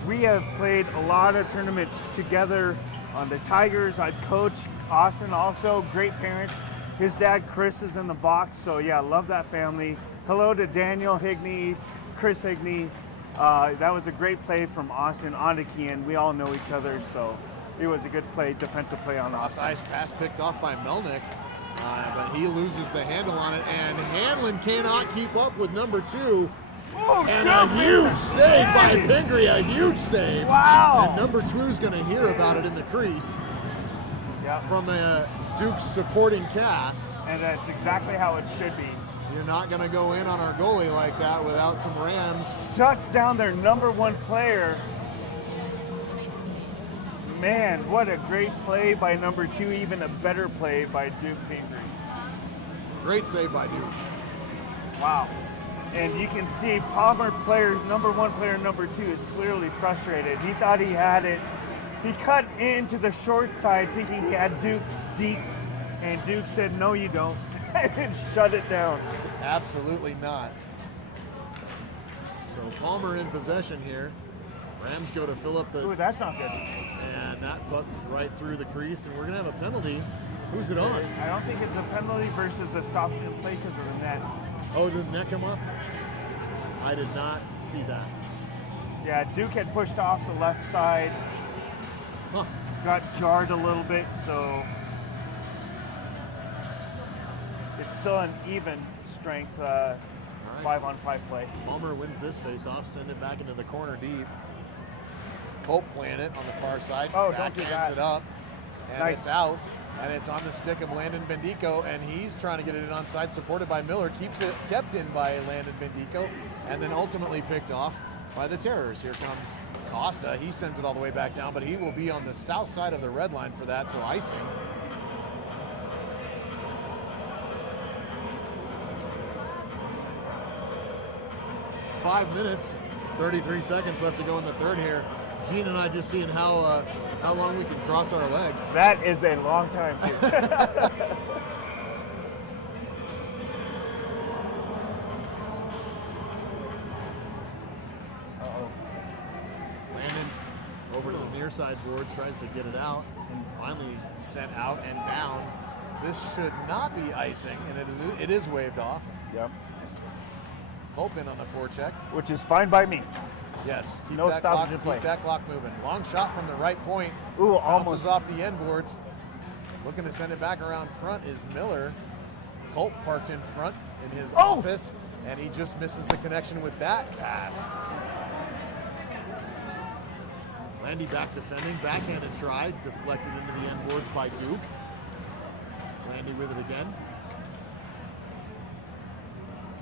We have played a lot of tournaments together on the Tigers. I coach Austin also, great parents. His dad, Chris, is in the box, so yeah, love that family. Hello to Daniel Higney, Chris Higney. That was a great play from Austin onto Kean. We all know each other, so it was a good play, defensive play on Austin. Cross-ice pass picked off by Melnick. But he loses the handle on it, and Hanlon cannot keep up with number 2. Oh, And a huge save by Pingree, a huge save. Wow. And number 2 is going to hear about it in the crease Yeah, from a Duke's supporting cast. and that's exactly how it should be. You're not going to go in on our goalie like that without some Rams. Shuts down their number 1 player. Man, what a great play by number 2, even a better play by Duke Pingree. Great save by Duke. Wow. And you can see Palmer player's number 1 player, number 2, is clearly frustrated. He thought he had it. He cut into the short side thinking he had Duke deep, and Duke said, no, you don't, and shut it down. Absolutely not. So Palmer in possession here. Rams go to fill up the, Ooh, that's not good. and that puck right through the crease, and we're gonna have a penalty. Who's it on? I don't think it's a penalty versus a stop and play because of the net. Oh, did the net come off? I did not see that. Yeah, Duke had pushed off the left side, Huh. got jarred a little bit, so it's still an even strength 5-on-5 play. Palmer wins this face-off, send it back into the corner deep. Culp playing it on the far side. Oh, don't do Backhands that. it up, and Nice. it's out. And it's on the stick of Landon Bendico, and he's trying to get it in onside, supported by Miller. Keeps it kept in by Landon Bendico, and then ultimately picked off by the Terrors. Here comes Costa. He sends it all the way back down, but he will be on the south side of the red line for that, so icing. Five minutes, 33 seconds left to go in the third here. Gene and I just seeing how long we can cross our legs. That is a long time, too. Landon over to the near side boards, tries to get it out, and finally sent out and down. This should not be icing, and it is waved off. Yep. Culp in on the forecheck. Which is fine by me. Yes, keep No that stoppage clock, in play. keep that clock moving. Long shot from the right point. Ooh, Bounces almost. off the end boards. Looking to send it back around front is Miller. Culp parked in front in his office, and he just misses the connection with that pass. Landy back defending, backhanded try, deflected into the end boards by Duke. Landy with it again.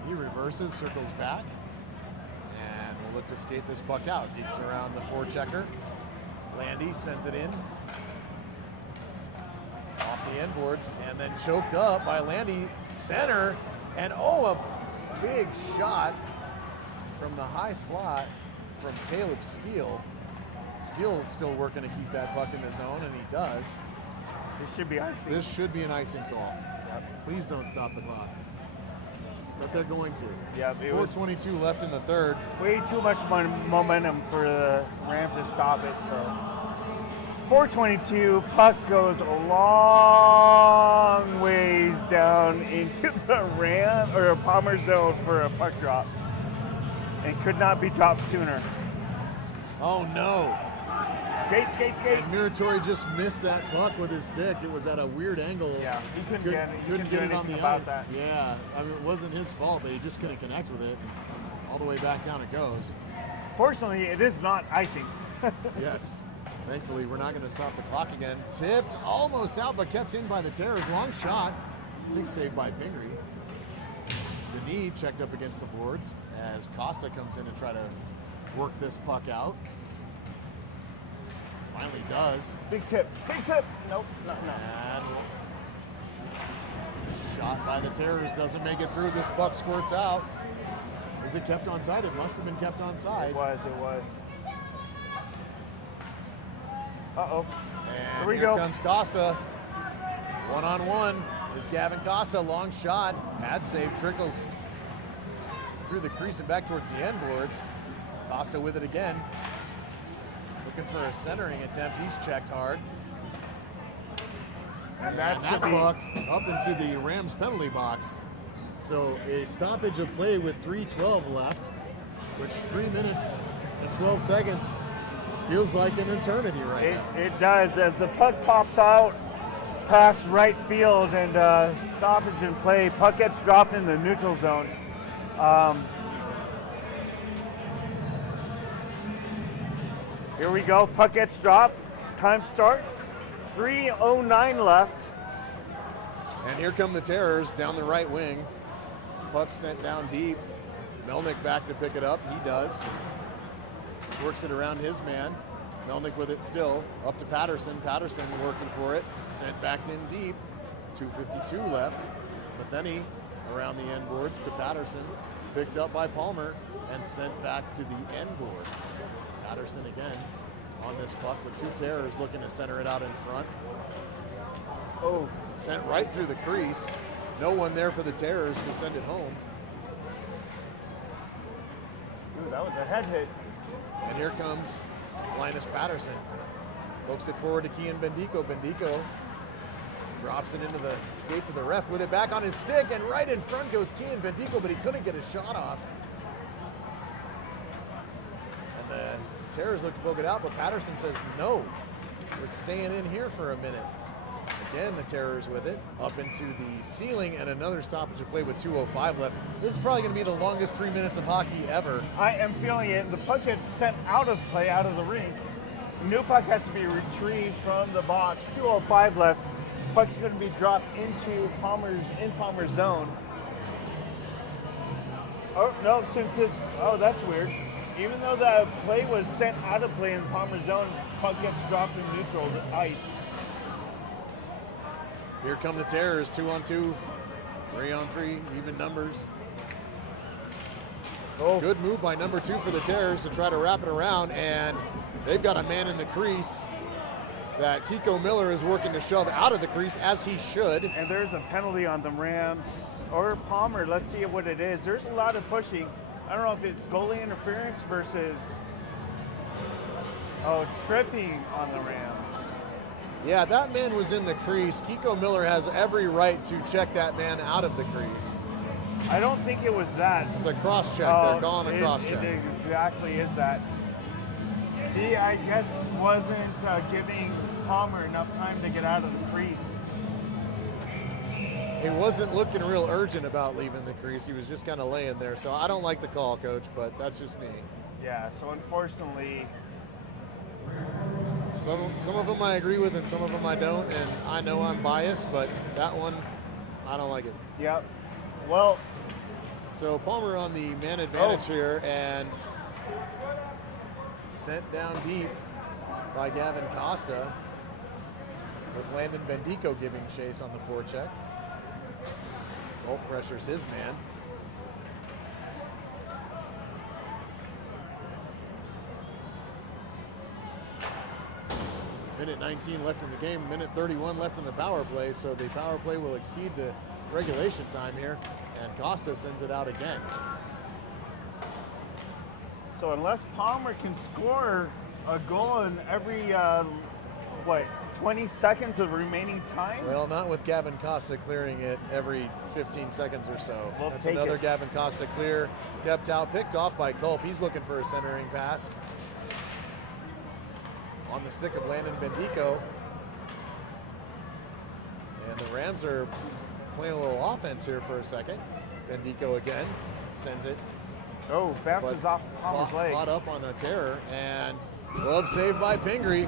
He reverses, circles back, and will look to skate this puck out. Dekes around the forechecker. Landy sends it in. Off the end boards, and then choked up by Landy, center, and a big shot from the high slot from Caleb Steele. Steele still working to keep that puck in the zone, and he does. This should be icing. This should be an icing call. Please don't stop the clock. But they're going to. Yeah, it was 4:22 left in the third. way too much momentum for the Rams to stop it. So 4:22, puck goes a long ways down into the Ram or Palmer zone for a puck drop, and could not be dropped sooner. Oh no! Skate, skate, skate. And Muratori just missed that puck with his stick. It was at a weird angle. Yeah, he couldn't get it. He Couldn't couldn't do get it on anything the about ice. that. Yeah, I mean it wasn't his fault, but he just couldn't connect with it. All the way back down it goes. Fortunately, it is not icing. Yes. Thankfully, we're not going to stop the clock again. Tipped, almost out, but kept in by the Terrors. Long shot. Stick saved by Pingree. Denis checked up against the boards as Costa comes in to try to work this puck out. Finally does. Big tip, big tip. Nope, not enough. And shot by the Terrors doesn't make it through. This puck squirts out. Is it kept onside? It must have been kept onside. It was. Uh-oh. And Here we here go. comes Costa. One-on-one is Gavin Costa. Long shot. Pad save. Trickles through the crease and back towards the end boards. Costa with it again. Looking for a centering attempt. He's checked hard. And that puck up into the Rams penalty box. So a stoppage of play with 3:12 left, which 3 minutes and 12 seconds feels like an eternity right now. It does, as the puck pops out past right field and stoppage in play. Puck gets dropped in the neutral zone. Here we go, puck gets dropped. Time starts. 3:09 left. And here come the Terrors down the right wing. Puck sent down deep. Melnick back to pick it up. He does. Works it around his man. Melnick with it still. Up to Patterson. Patterson working for it. Sent back in deep. 2:52 left. Matheny around the end boards to Patterson. Picked up by Palmer and sent back to the end board. Patterson again on this puck with two Terrors looking to center it out in front. Oh, Sent right through the crease. No one there for the Terrors to send it home. ooh, that was a head hit. And here comes Linus Patterson. Pokes it forward to Kian Bendico. Bendico drops it into the skates of the ref with it back on his stick, and right in front goes Kian Bendico, but he couldn't get his shot off. And the Terrors look to poke it out, but Patterson says no. We're staying in here for a minute. Again, the Terrors with it, up into the ceiling, and another stoppage of play with 2:05 left. This is probably going to be the longest 3 minutes of hockey ever. I am feeling it. The puck gets sent out of play, out of the rink. New puck has to be retrieved from the box. 2:05 left. Puck's going to be dropped into Palmer's zone. Oh no, that's weird. Even though the play was sent out of play in Palmer's zone, puck gets dropped in neutral ice. Here come the Terrors, 2-on-2, 3-on-3, even numbers. Oh, Good move by number 2 for the Terrors to try to wrap it around, and they've got a man in the crease that Kiko Miller is working to shove out of the crease, as he should. and there's a penalty on the Rams or Palmer. Let's see what it is. There's a lot of pushing. I don't know if it's goalie interference versus Oh, tripping on the Rams. Yeah, that man was in the crease. Kiko Miller has every right to check that man out of the crease. I don't think it was that. It's a cross check. They're calling a cross check. It exactly is that. He, I guess, wasn't giving Palmer enough time to get out of the crease. He wasn't looking real urgent about leaving the crease. He was just kind of laying there. So I don't like the call, Coach, but that's just me. Yeah, so unfortunately, Some of them I agree with and some of them I don't, and I know I'm biased, but that one, I don't like it. yep. Well, So Palmer on the man advantage here and sent down deep by Gavin Costa with Landon Bendico giving chase on the forecheck. Colt pressures his man. Minute 19 left in the game, minute 31 left in the power play, so the power play will exceed the regulation time here, and Costa sends it out again. so unless Palmer can score a goal in every, 20 seconds of remaining time? Well, not with Gavin Costa clearing it every 15 seconds or so. We'll That's take another it. Gavin Costa clear, kept out, picked off by Culp. He's looking for a centering pass. On the stick of Landon Bendico. And the Rams are playing a little offense here for a second. Bendico again sends it. Oh, bounces but off Palmer's leg. Caught up on a terror, and glove saved by Pingree.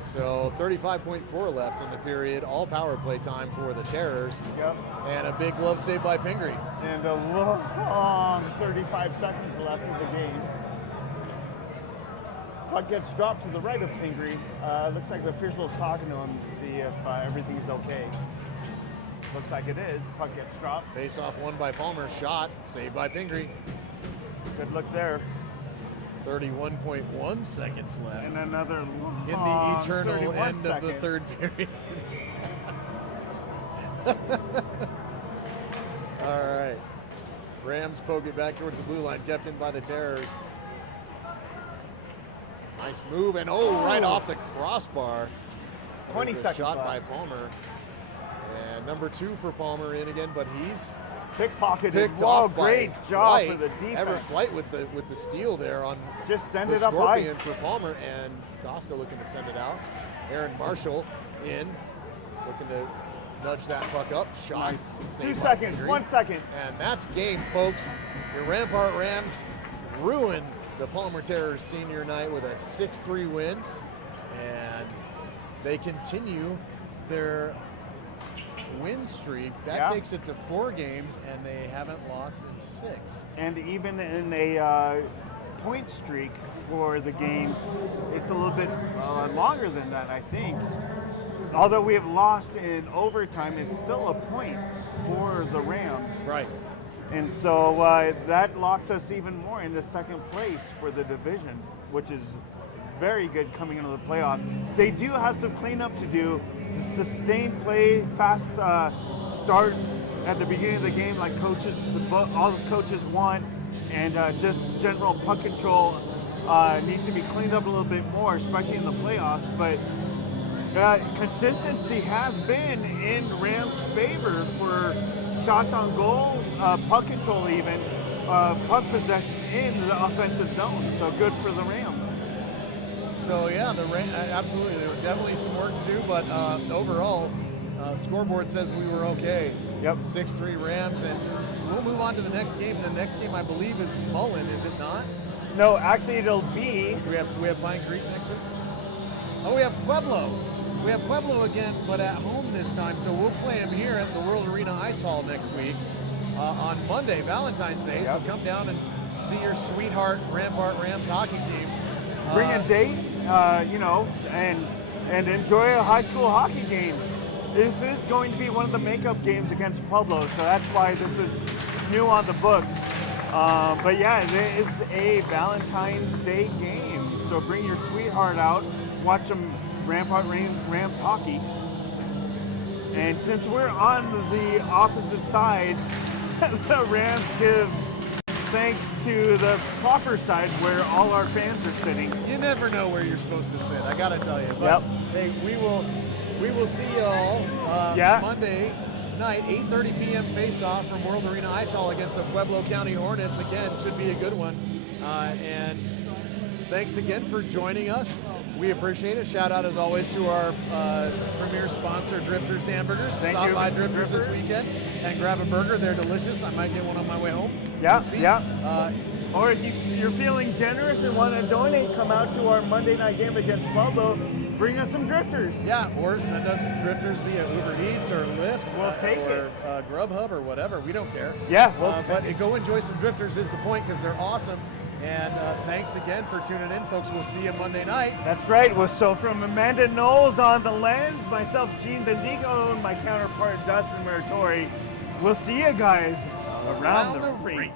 So 35.4 left in the period, all power play time for the Terrors. Yep. And a big glove saved by Pingree. And a long 35 seconds left of the game. Puck gets dropped to the right of Pingree. Looks like the official's talking to him to see if everything's okay. Looks like it is. Puck gets dropped. Face off won by Palmer, shot, saved by Pingree. Good look there. 31.1 seconds left And another long in the eternal 31 end seconds. of the third period. All right. Rams poke it back towards the blue line, kept in by the Terrors. Nice move, and right off the crossbar. 20 There's a seconds shot left. by Palmer. And number 2 for Palmer in again, but he's Pickpocketed. picked Whoa, off great by job Flight. for the defense. Everett Flight with the steal there on Just send the it up Scorpion ice. for Palmer, and Costa looking to send it out. Aaron Marshall in, looking to nudge that puck up. Shot. Nice. saved 2 by seconds. Pingree. 1 second. And that's game, folks. Your Rampart Rams ruined the Palmer Terrors senior night with a 6-3 win, and they continue their win streak. That Yeah. takes it to 4 games, and they haven't lost in 6. And even in a point streak for the games, it's a little bit longer than that, I think. Although we have lost in overtime, it's still a point for the Rams. Right. And so that locks us even more into second place for the division, which is very good coming into the playoffs. They do have some cleanup to do. Sustained play, fast start at the beginning of the game, like all the coaches want, and just general puck control needs to be cleaned up a little bit more, especially in the playoffs. But consistency has been in Rams' favor for shots on goal, puck control even, puck possession in the offensive zone. So good for the Rams. So yeah, absolutely, there were definitely some work to do, but overall, scoreboard says we were okay. Yep. 6-3 Rams, and we'll move on to the next game. The next game, I believe, is Mullen, is it not? No, actually it'll be We have Pine Creek next week. Oh, we have Pueblo. We have Pueblo again, but at home this time. So we'll play them here at the World Arena Ice Hall next week on Monday, Valentine's Day. So Yep. come down and see your sweetheart Rampart Rams hockey team. bring a date, and enjoy a high school hockey game. This is going to be one of the makeup games against Pueblo, so that's why this is new on the books. But yeah, it is a Valentine's Day game, so bring your sweetheart out, watch them Rampart Rams hockey. And since we're on the opposite side, the Rams give thanks to the proper side where all our fans are sitting. You never know where you're supposed to sit, I gotta tell you. But Yep. hey, we will see you all Yeah. Monday night, 8:30 p.m. face-off from World Arena Ice Hall against the Pueblo County Hornets. Again, should be a good one. And thanks again for joining us. We appreciate it. Shout out as always to our premier sponsor, Drifters Hamburgers. Thank Stop you, by Mr. Drifters this Drifters. weekend and grab a burger. They're delicious. I might get one on my way home. Yeah, We'll see. yeah. Or if you're feeling generous and want to donate, come out to our Monday night game against Pueblo. Bring us some drifters. Yeah, or send us drifters via Uber Eats or Lyft We'll take or Grubhub or whatever. We don't care. Yeah, but go enjoy some drifters is the point because they're awesome. And thanks again for tuning in, folks. We'll see you Monday night. That's right. Well, so from Amanda Knowles on the lens, myself, Gene Bendigo, and my counterpart, Dustin Muratori, we'll see you guys around the rink.